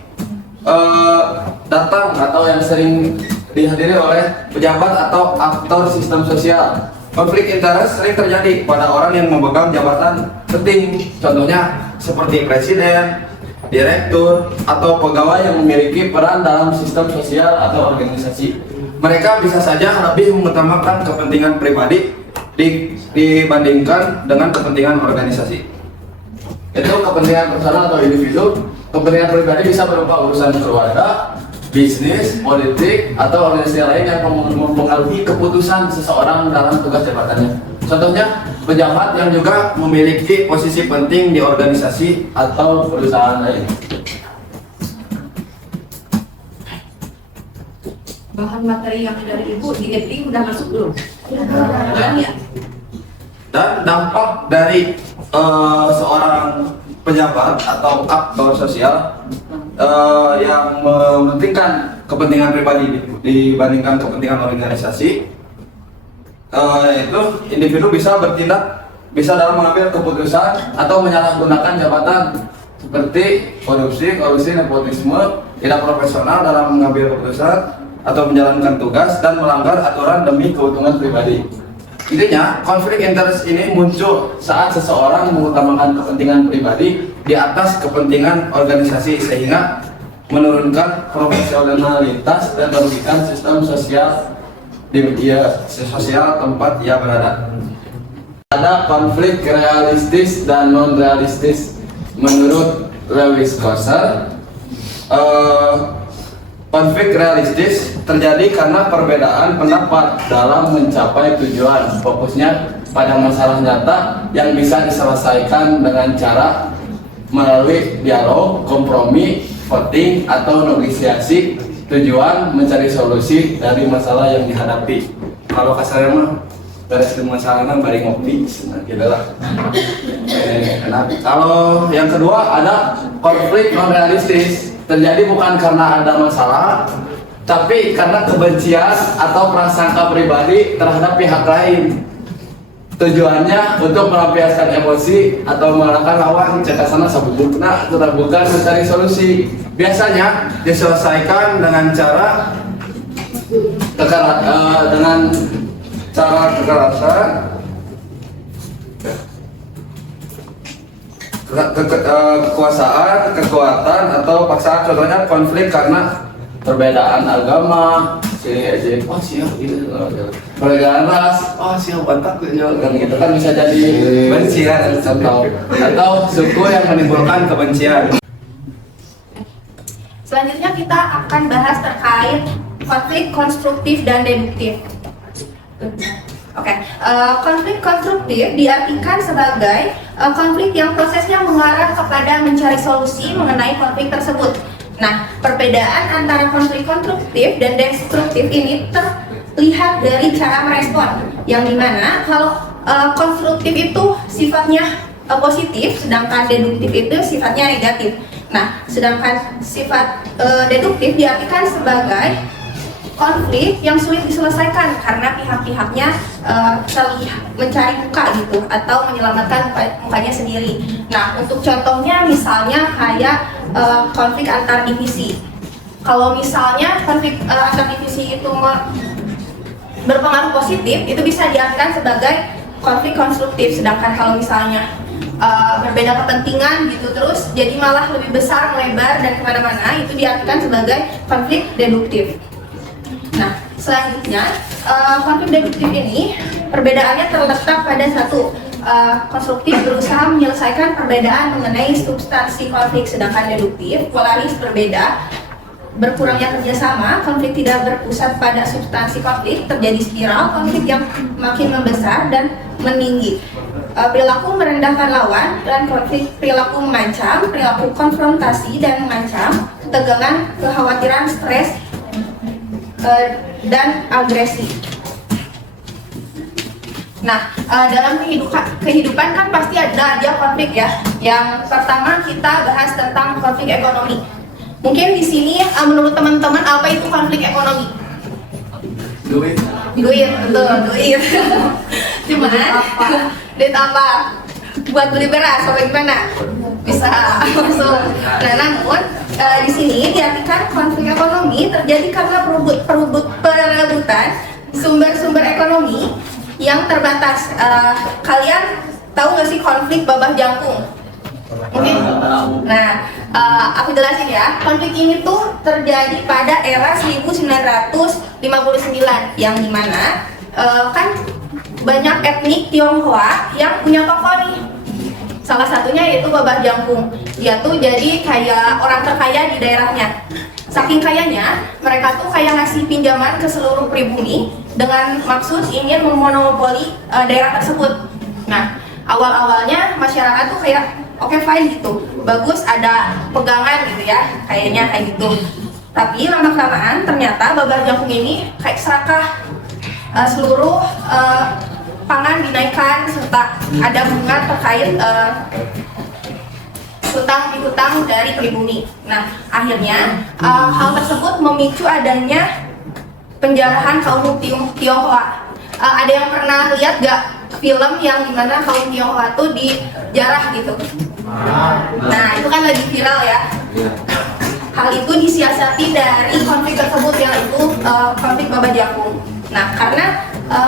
datang atau yang sering dihadiri oleh pejabat atau aktor sistem sosial. Konflik interest sering terjadi pada orang yang memegang jabatan penting, contohnya seperti presiden, direktur, atau pegawai yang memiliki peran dalam sistem sosial atau organisasi. Mereka bisa saja lebih mengutamakan kepentingan pribadi dibandingkan dengan kepentingan organisasi. Itu kepentingan personal atau individu. Kepentingan pribadi bisa berupa urusan keluarga, bisnis, politik, atau organisasi lain yang mempengaruhi keputusan seseorang dalam tugas jabatannya. Contohnya, pejabat yang juga memiliki posisi penting di organisasi atau perusahaan lain. Bahan materi yang dari Ibu di editing udah masuk belum? Udah ya? Dan dampak dari seorang pejabat atau aktor sosial yang mementingkan kepentingan pribadi dibandingkan kepentingan organisasi, itu individu bisa bertindak, bisa dalam mengambil keputusan atau menyalahgunakan jabatan seperti korupsi, nepotisme, tidak profesional dalam mengambil keputusan atau menjalankan tugas, dan melanggar aturan demi keuntungan pribadi. Intinya, konflik interest ini muncul saat seseorang mengutamakan kepentingan pribadi di atas kepentingan organisasi, sehingga menurunkan profesionalitas dan merugikan sistem sosial di sosial tempat ia berada. Ada konflik realistis dan non realistis. Menurut Lewis Kosser, konflik realistis terjadi karena perbedaan pendapat dalam mencapai tujuan. Fokusnya pada masalah nyata yang bisa diselesaikan dengan cara melalui dialog, kompromi, voting, atau negosiasi. Tujuan mencari solusi dari masalah yang dihadapi. Kalau kasarnya mah beres masalahnya bari ngopi, gitu lah. Kalau yang kedua ada konflik non realistis. Terjadi bukan karena ada masalah, tapi karena kebencian atau prasangka pribadi terhadap pihak lain. Tujuannya untuk melampiaskan emosi atau mengalahkan lawan, cek sana sabubukna, atau bukan mencari solusi. Biasanya diselesaikan dengan cara kekerasan, kekuasaan, kekuatan, atau paksaan. Contohnya konflik karena perbedaan agama, perbedaan ras, bantak gitu kan bisa jadi kebencian atau suku yang menimbulkan kebencian. Selanjutnya kita akan bahas terkait konflik konstruktif dan deduktif. Oke, konflik konstruktif diartikan sebagai konflik yang prosesnya mengarah kepada mencari solusi mengenai konflik tersebut. Nah, perbedaan antara konflik konstruktif dan destruktif ini terlihat dari cara merespon, yang dimana kalau konstruktif itu sifatnya positif, sedangkan deduktif itu sifatnya negatif. Nah, sedangkan sifat deduktif diartikan sebagai konflik yang sulit diselesaikan karena pihak-pihaknya terlihat mencari muka gitu atau menyelamatkan mukanya sendiri. Nah, untuk contohnya misalnya kayak konflik antar divisi. Kalau misalnya konflik antar divisi itu berpengaruh positif, itu bisa diartikan sebagai konflik konstruktif. Sedangkan kalau misalnya berbeda kepentingan gitu terus jadi malah lebih besar, melebar dan kemana-mana, itu diartikan sebagai konflik deduktif. Nah, selanjutnya konflik deduktif ini perbedaannya terletak pada satu, konstruktif berusaha menyelesaikan perbedaan mengenai substansi konflik, sedangkan deduktif polaris berbeda, berkurangnya kerjasama, konflik tidak berpusat pada substansi konflik, terjadi spiral konflik yang makin membesar dan meninggi. Perilaku merendahkan lawan dan konflik, perilaku mengancam, perilaku konfrontasi dan mengancam, ketegangan, kekhawatiran, stres, dan agresi. Nah, dalam kehidupan kan pasti ada aja konflik ya. Yang pertama kita bahas tentang konflik ekonomi. Mungkin di sini menurut teman-teman apa itu konflik ekonomi? Duit, betul, duit. Cuman duit apa? Buat beli beras, apa gimana? Bisa bisa langsung. Nah, namun di sini diartikan konflik ekonomi terjadi karena perebutan sumber-sumber ekonomi yang terbatas. Kalian tahu nggak sih konflik babah jangkung? Mungkin. Nah, aku jelasin ya. Konflik ini tuh terjadi pada era 1959 yang dimana kan banyak etnik Tionghoa yang punya toko nih. Salah satunya yaitu babah jangkung. Dia tuh jadi kayak orang terkaya di daerahnya. Saking kayanya, mereka tuh kayak ngasih pinjaman ke seluruh pribumi dengan maksud ingin memonopoli daerah tersebut. Nah, awal-awalnya masyarakat tuh kayak oke, fine gitu, bagus ada pegangan gitu ya, kayaknya kayak gitu. Tapi lama-kelamaan ternyata babah jangkung ini kayak serakah, seluruh pangan dinaikkan serta ada bunga terkait hutang dari pribumi. Nah, akhirnya hal tersebut memicu adanya penjarahan kaum Tionghoa. Ada yang pernah lihat gak film yang dimana kaum Tionghoa tuh dijarah gitu? Nah, itu kan lagi viral ya. Hal itu disiasati dari konflik tersebut, yaitu konflik babah jangkung. Nah, karena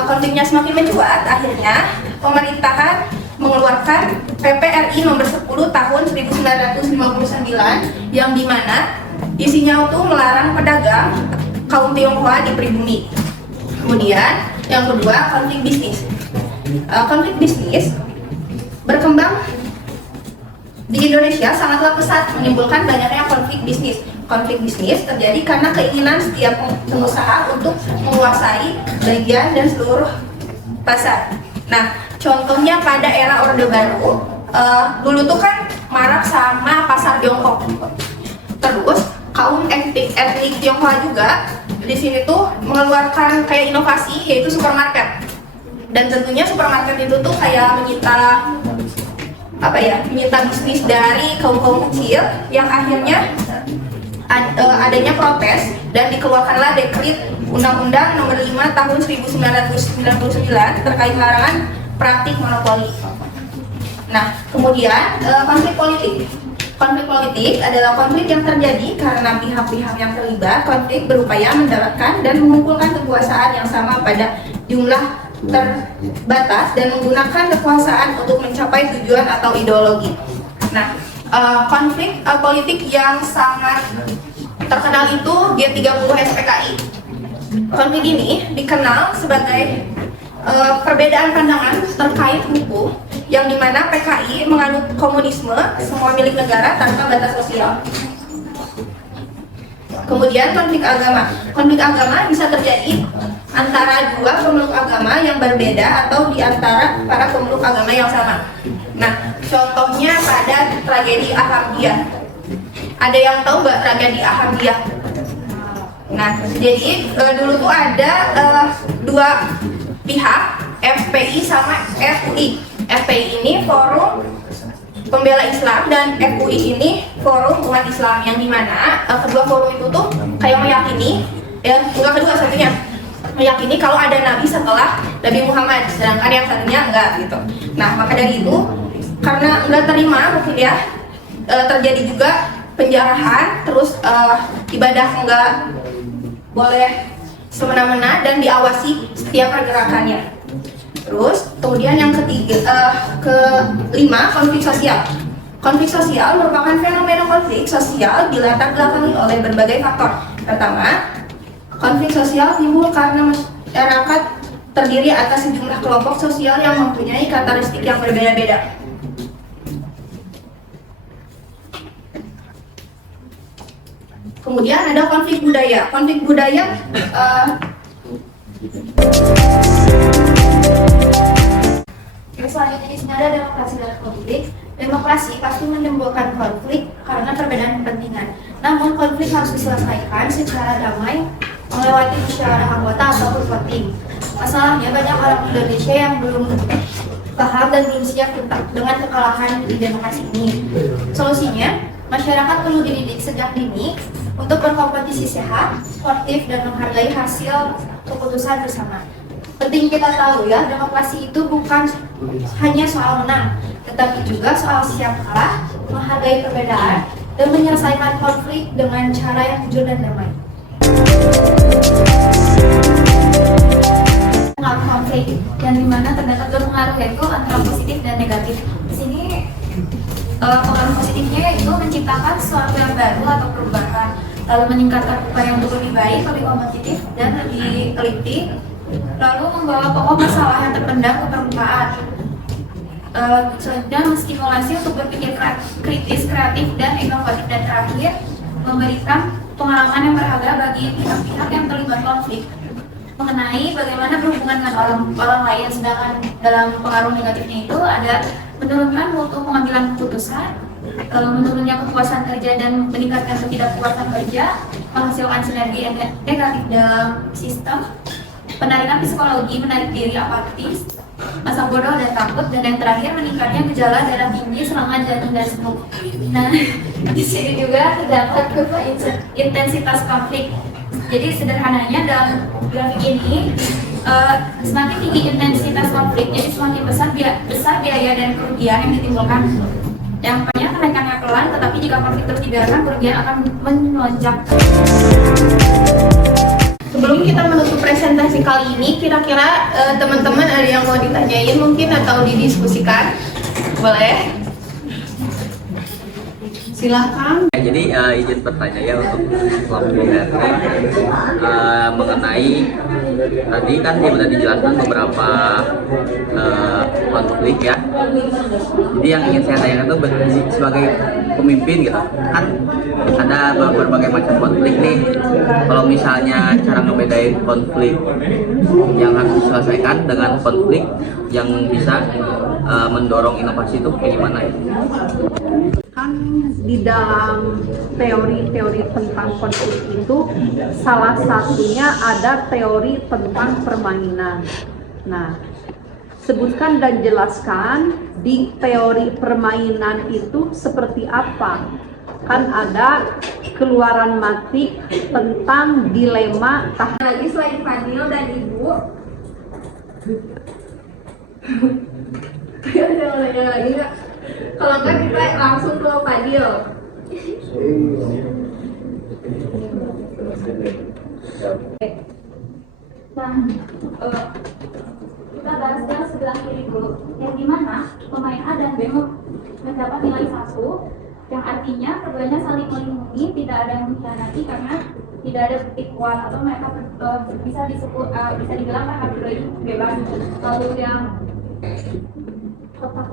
konfliknya semakin mencuat, akhirnya pemerintahan mengeluarkan PP RI nomor 10 tahun 1959 yang dimana isinya itu melarang pedagang kaum Tionghoa di pribumi. Kemudian yang kedua, konflik bisnis. Konflik bisnis berkembang di Indonesia sangatlah pesat, menimbulkan banyaknya konflik bisnis. Konflik bisnis terjadi karena keinginan setiap pengusaha untuk menguasai bagian dan seluruh pasar. Nah, contohnya pada era Orde Baru, dulu tuh kan marak sama pasar Tiongkok. Terus kaum etnik Tionghoa juga di sini tuh mengeluarkan kayak inovasi, yaitu supermarket. Dan tentunya supermarket itu tuh kayak menyita bisnis dari kaum kecil yang akhirnya adanya protes dan dikeluarkanlah dekrit Undang-Undang Nomor 5 Tahun 1999 terkait larangan praktik monopoli. Nah, kemudian konflik politik. Konflik politik adalah konflik yang terjadi karena pihak-pihak yang terlibat konflik berupaya mendapatkan dan mengumpulkan kekuasaan yang sama pada jumlah terbatas dan menggunakan kekuasaan untuk mencapai tujuan atau ideologi. Nah, konflik politik yang sangat terkenal itu G30 SPKI. Konflik ini dikenal sebagai perbedaan pandangan terkait hukum yang dimana PKI menganut komunisme, semua milik negara tanpa batas sosial. Kemudian konflik agama. Konflik agama bisa terjadi antara dua pemeluk agama yang berbeda atau di antara para pemeluk agama yang sama. Nah, contohnya pada tragedi Ahmadiyah. Ada yang tahu nggak tragedi Ahmadiyah? Nah, jadi dulu tuh ada dua pihak, FPI sama FUI. FPI ini Forum Pembela Islam dan FUI ini Forum Umat Islam, yang dimana kedua forum itu tuh kayak meyakini, kedua satunya meyakini kalau ada nabi setelah Nabi Muhammad, sedangkan yang satunya enggak gitu. Nah, maka dari itu karena enggak terima mungkin ya, terjadi juga penjarahan, terus ibadah enggak boleh semena-mena dan diawasi setiap pergerakannya. Terus kemudian yang kelima, konflik sosial. Konflik sosial merupakan fenomena konflik sosial dilatar belakangi oleh berbagai faktor. Pertama, konflik sosial timbul karena masyarakat terdiri atas sejumlah kelompok sosial yang mempunyai karakteristik yang berbeda-beda. Kemudian ada konflik budaya. Konflik budaya selanjutnya di sini ada demokrasi dan konflik. Demokrasi pasti menimbulkan konflik karena perbedaan kepentingan. Namun konflik harus diselesaikan secara damai melewati musyawarah anggota atau voting. Masalahnya banyak orang Indonesia yang belum paham dan belum siap dengan kekalahan di demokrasi ini. Solusinya, masyarakat perlu dididik sejak dini untuk berkompetisi sehat, sportif, dan menghargai hasil keputusan bersama. Penting kita tahu ya, demokrasi itu bukan hanya soal menang, tetapi juga soal siap kalah menghargai perbedaan, dan menyelesaikan konflik dengan cara yang jujur dan damai. Pengaruh konflik yang dimana terdapat dua pengaruh, yaitu antara positif dan negatif. Di sini pengaruh positifnya yaitu menciptakan sesuatu yang baru atau perubahan, lalu meningkatkan upaya untuk lebih baik, lebih kompetitif dan lebih teliti, lalu membawa pokok masalah yang terpendam ke permukaan. Selanjutnya menstimulasi untuk berpikir kritis, kreatif dan inovatif, dan terakhir memberikan pengalaman yang berharga bagi pihak-pihak yang terlibat konflik mengenai bagaimana berhubungan dengan orang lain. Sedangkan dalam pengaruh negatifnya itu ada menurunkan mutu pengambilan keputusan, menurunnya kepuasan kerja dan meningkatkan ketidakpuasan kerja, menghasilkan sinergi negatif dalam sistem, penarikan psikologi, menarik diri, apatis, masa bodoh dan takut, dan yang terakhir meningkatnya gejala darah tinggi, serangan jantung dan stroke. Nah, di sini juga terdapat kurva intensitas konflik. Jadi sederhananya dalam grafik ini, semakin tinggi intensitas konflik, jadi semakin besar biaya dan kerugian yang ditimbulkan. Yang banyak kenaikannya pelan, tetapi jika konflik terus dibiarkan, kerugian akan melonjak. Sebelum kita menutup presentasi kali ini, kira-kira teman-teman ada yang mau ditanyain mungkin atau didiskusikan? Boleh? Silahkan. Jadi izin bertanya ya untuk kelompok RT mengenai tadi kan dia sudah dijelaskan beberapa konflik ya. Jadi yang ingin saya tanyakan itu sebagai pemimpin gitu kan ada berbagai macam konflik nih. Kalau misalnya cara ngebedain konflik yang harus diselesaikan dengan konflik yang bisa mendorong inovasi itu kayak gimana ya? Kan di dalam teori-teori tentang konflik itu salah satunya ada teori tentang permainan. Nah, sebutkan dan jelaskan di teori permainan itu seperti apa. Kan ada keluaran matik tentang dilema Lagi selain Fadil dan Ibu, ada yang nanya lagi nggak? Kalau nggak kita langsung ke Fadil. Nah, kita bahas yang sebelah kiri dulu, yang dimana pemain A dan B mendapat nilai 1, yang artinya keduanya saling melindungi, tidak ada yang mengkhianati karena tidak ada bukti kuat, atau mereka bisa dibilang kategori bebas. Lalu yang kotak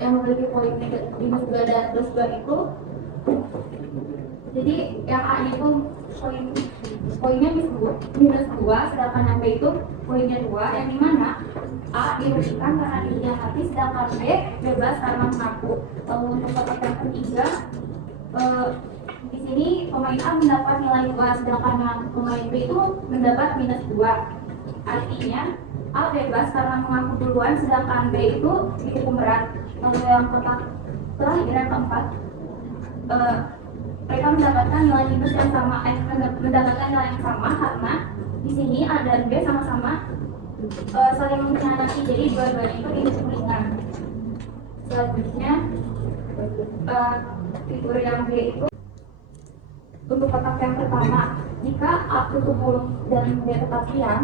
yang memiliki poin minus 2 dan plus 2 itu, jadi yang A itu poinnya minus 2, sedangkan yang B itu poinnya 2, yang dimana A dirugikan karena dikhianati, sedangkan B bebas karena mengaku. Lalu untuk kotak yang ketiga, di sini pemain A mendapat nilai 2, sedangkan yang pemain B itu mendapat minus 2. Artinya A bebas karena mengaku duluan, sedangkan B itu dihukum berat. Lalu yang kotak terakhir yang keempat, mereka mendapatkan nilai minus yang sama, mendapatkan nilai yang sama karena di sini A dan B sama-sama saling mengkhianati, jadi dua-duanya itu dihukum ringan. Selanjutnya figur yang B itu untuk kotak yang pertama, jika A tutup mulut dan B tetap diam,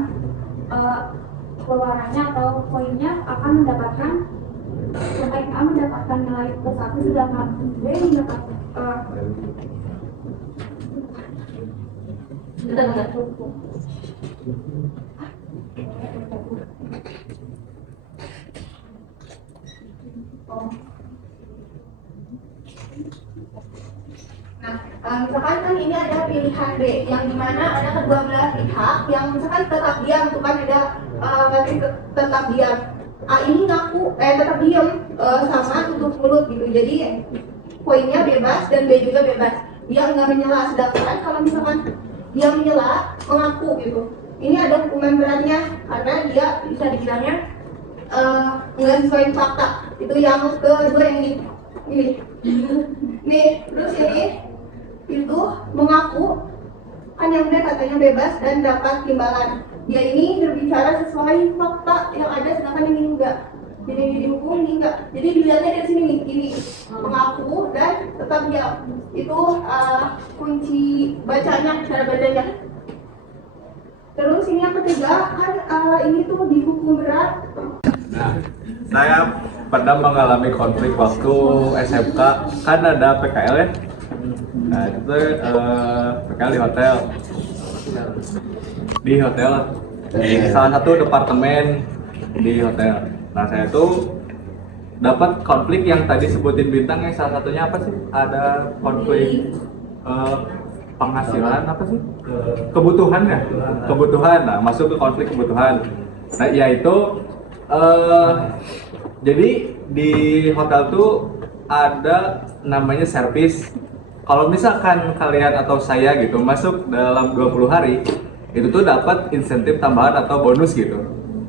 keluarannya atau poinnya akan mendapatkan yang A mendapatkan nilai plus 1, sedangkan B mendapatkan misalkan kan ini ada pilihan B, yang dimana ada kedua belah pihak yang misalkan tetap diam, tuh kan ada tetap diam. A ini ngaku tetap diam sama tutup mulut gitu, jadi poinnya bebas dan B juga bebas, dia nggak menyela. Sedangkan kalau misalkan dia menyela, mengaku gitu, ini ada hukuman beratnya karena dia bisa dibilangnya nggak sesuai fakta. Itu yang kedua yang ini nih. Terus ini itu mengaku, kan yang dia katanya bebas dan dapat timbalan, dia ini berbicara sesuai fakta yang ada, sedangkan ini enggak. jadi dihukumi enggak. Jadi dilihatnya dari sini nih, ini mengaku dan tetap diam. Itu kunci bacanya, cara bacanya. Terus ini yang ketiga kan ini tuh dihukum berat. Nah, saya pernah mengalami konflik waktu SMK, kan ada PKL ya. Nah, itu PKL di hotel. Di hotel, di salah satu departemen di hotel. Nah, saya tuh dapat konflik yang tadi sebutin Bintang, yang salah satunya apa sih? Ada konflik penghasilan apa sih? Kebutuhan ya? Kebutuhan. Nah, masuk ke konflik kebutuhan. Nah, yaitu jadi di hotel tuh ada namanya servis. Kalau misalkan kalian atau saya gitu masuk dalam 20 hari, itu tuh dapat insentif tambahan atau bonus gitu.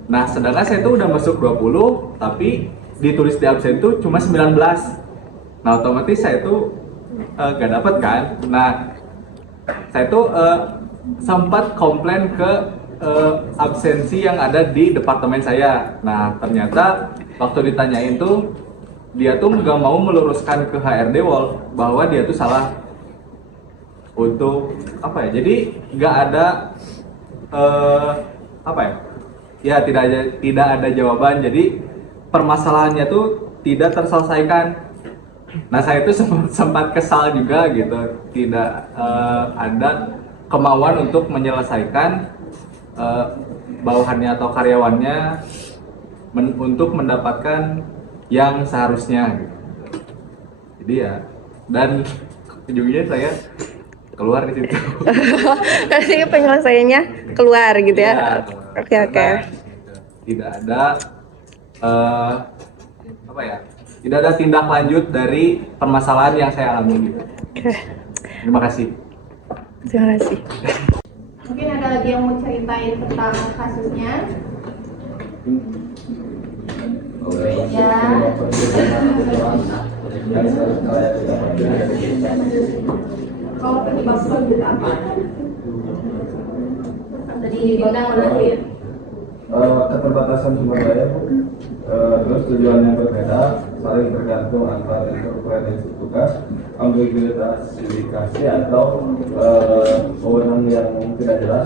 Nah, sedangkan saya tuh udah masuk 20, tapi ditulis di absen tuh cuma 19. Nah, otomatis saya tuh gak dapat kan. Nah, saya tuh sempat komplain ke absensi yang ada di departemen saya. Nah, ternyata waktu ditanyain tuh dia tuh nggak mau meluruskan ke HRD bahwa dia tuh salah untuk apa ya? Jadi nggak ada apa ya? Ya tidak ada jawaban. Jadi permasalahannya tuh tidak terselesaikan. Nah, saya itu sempat kesal juga gitu, tidak ada kemauan untuk menyelesaikan bawahannya atau karyawannya untuk mendapatkan yang seharusnya gitu. Jadi ya, dan ujungnya saya keluar di situ. Nanti penyelesaiannya keluar gitu ya. Iya, Oke. karena tidak ada apa ya? Tidak ada tindak lanjut dari permasalahan yang saya alami gitu. Oke. Terima kasih. Terima kasih. Mungkin ada lagi yang mau ceritain tentang kasusnya. Ya. Kalau penyebab konflik apa? Tadi Bintang menafsir. Keterbatasan sumber daya, terus tujuan yang berbeda, saling tergantung antara interpret dan tugas, ambiguitas indikasi atau wewenang yang tidak jelas,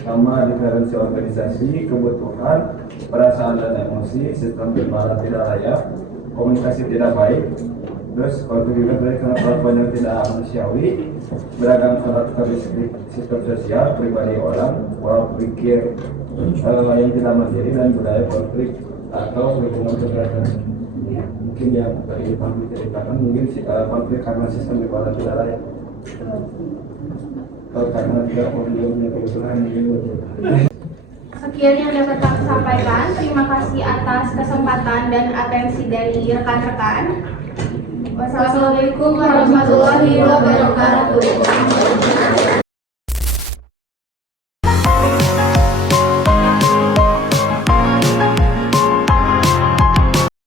sama diferensi organisasi, kebutuhan, perasaan dan emosi, sistem pengenalan tidak layak, komunikasi tidak baik, terus konflik juga dari karena perlakuan yang tidak manusiawi, beragam karakteristik sistem sosial, pribadi orang, pola pikir yang tidak mandiri, dan budaya konflik atau hubungan kesehatan. Mungkin yang tadi Pak ceritakan, mungkin konflik karena sistem pengenalan tidak layak, atau karena tidak punya kebutuhan. Sekian yang dapat kami sampaikan. Terima kasih atas kesempatan dan atensi dari rekan-rekan. Wassalamualaikum warahmatullahi wabarakatuh.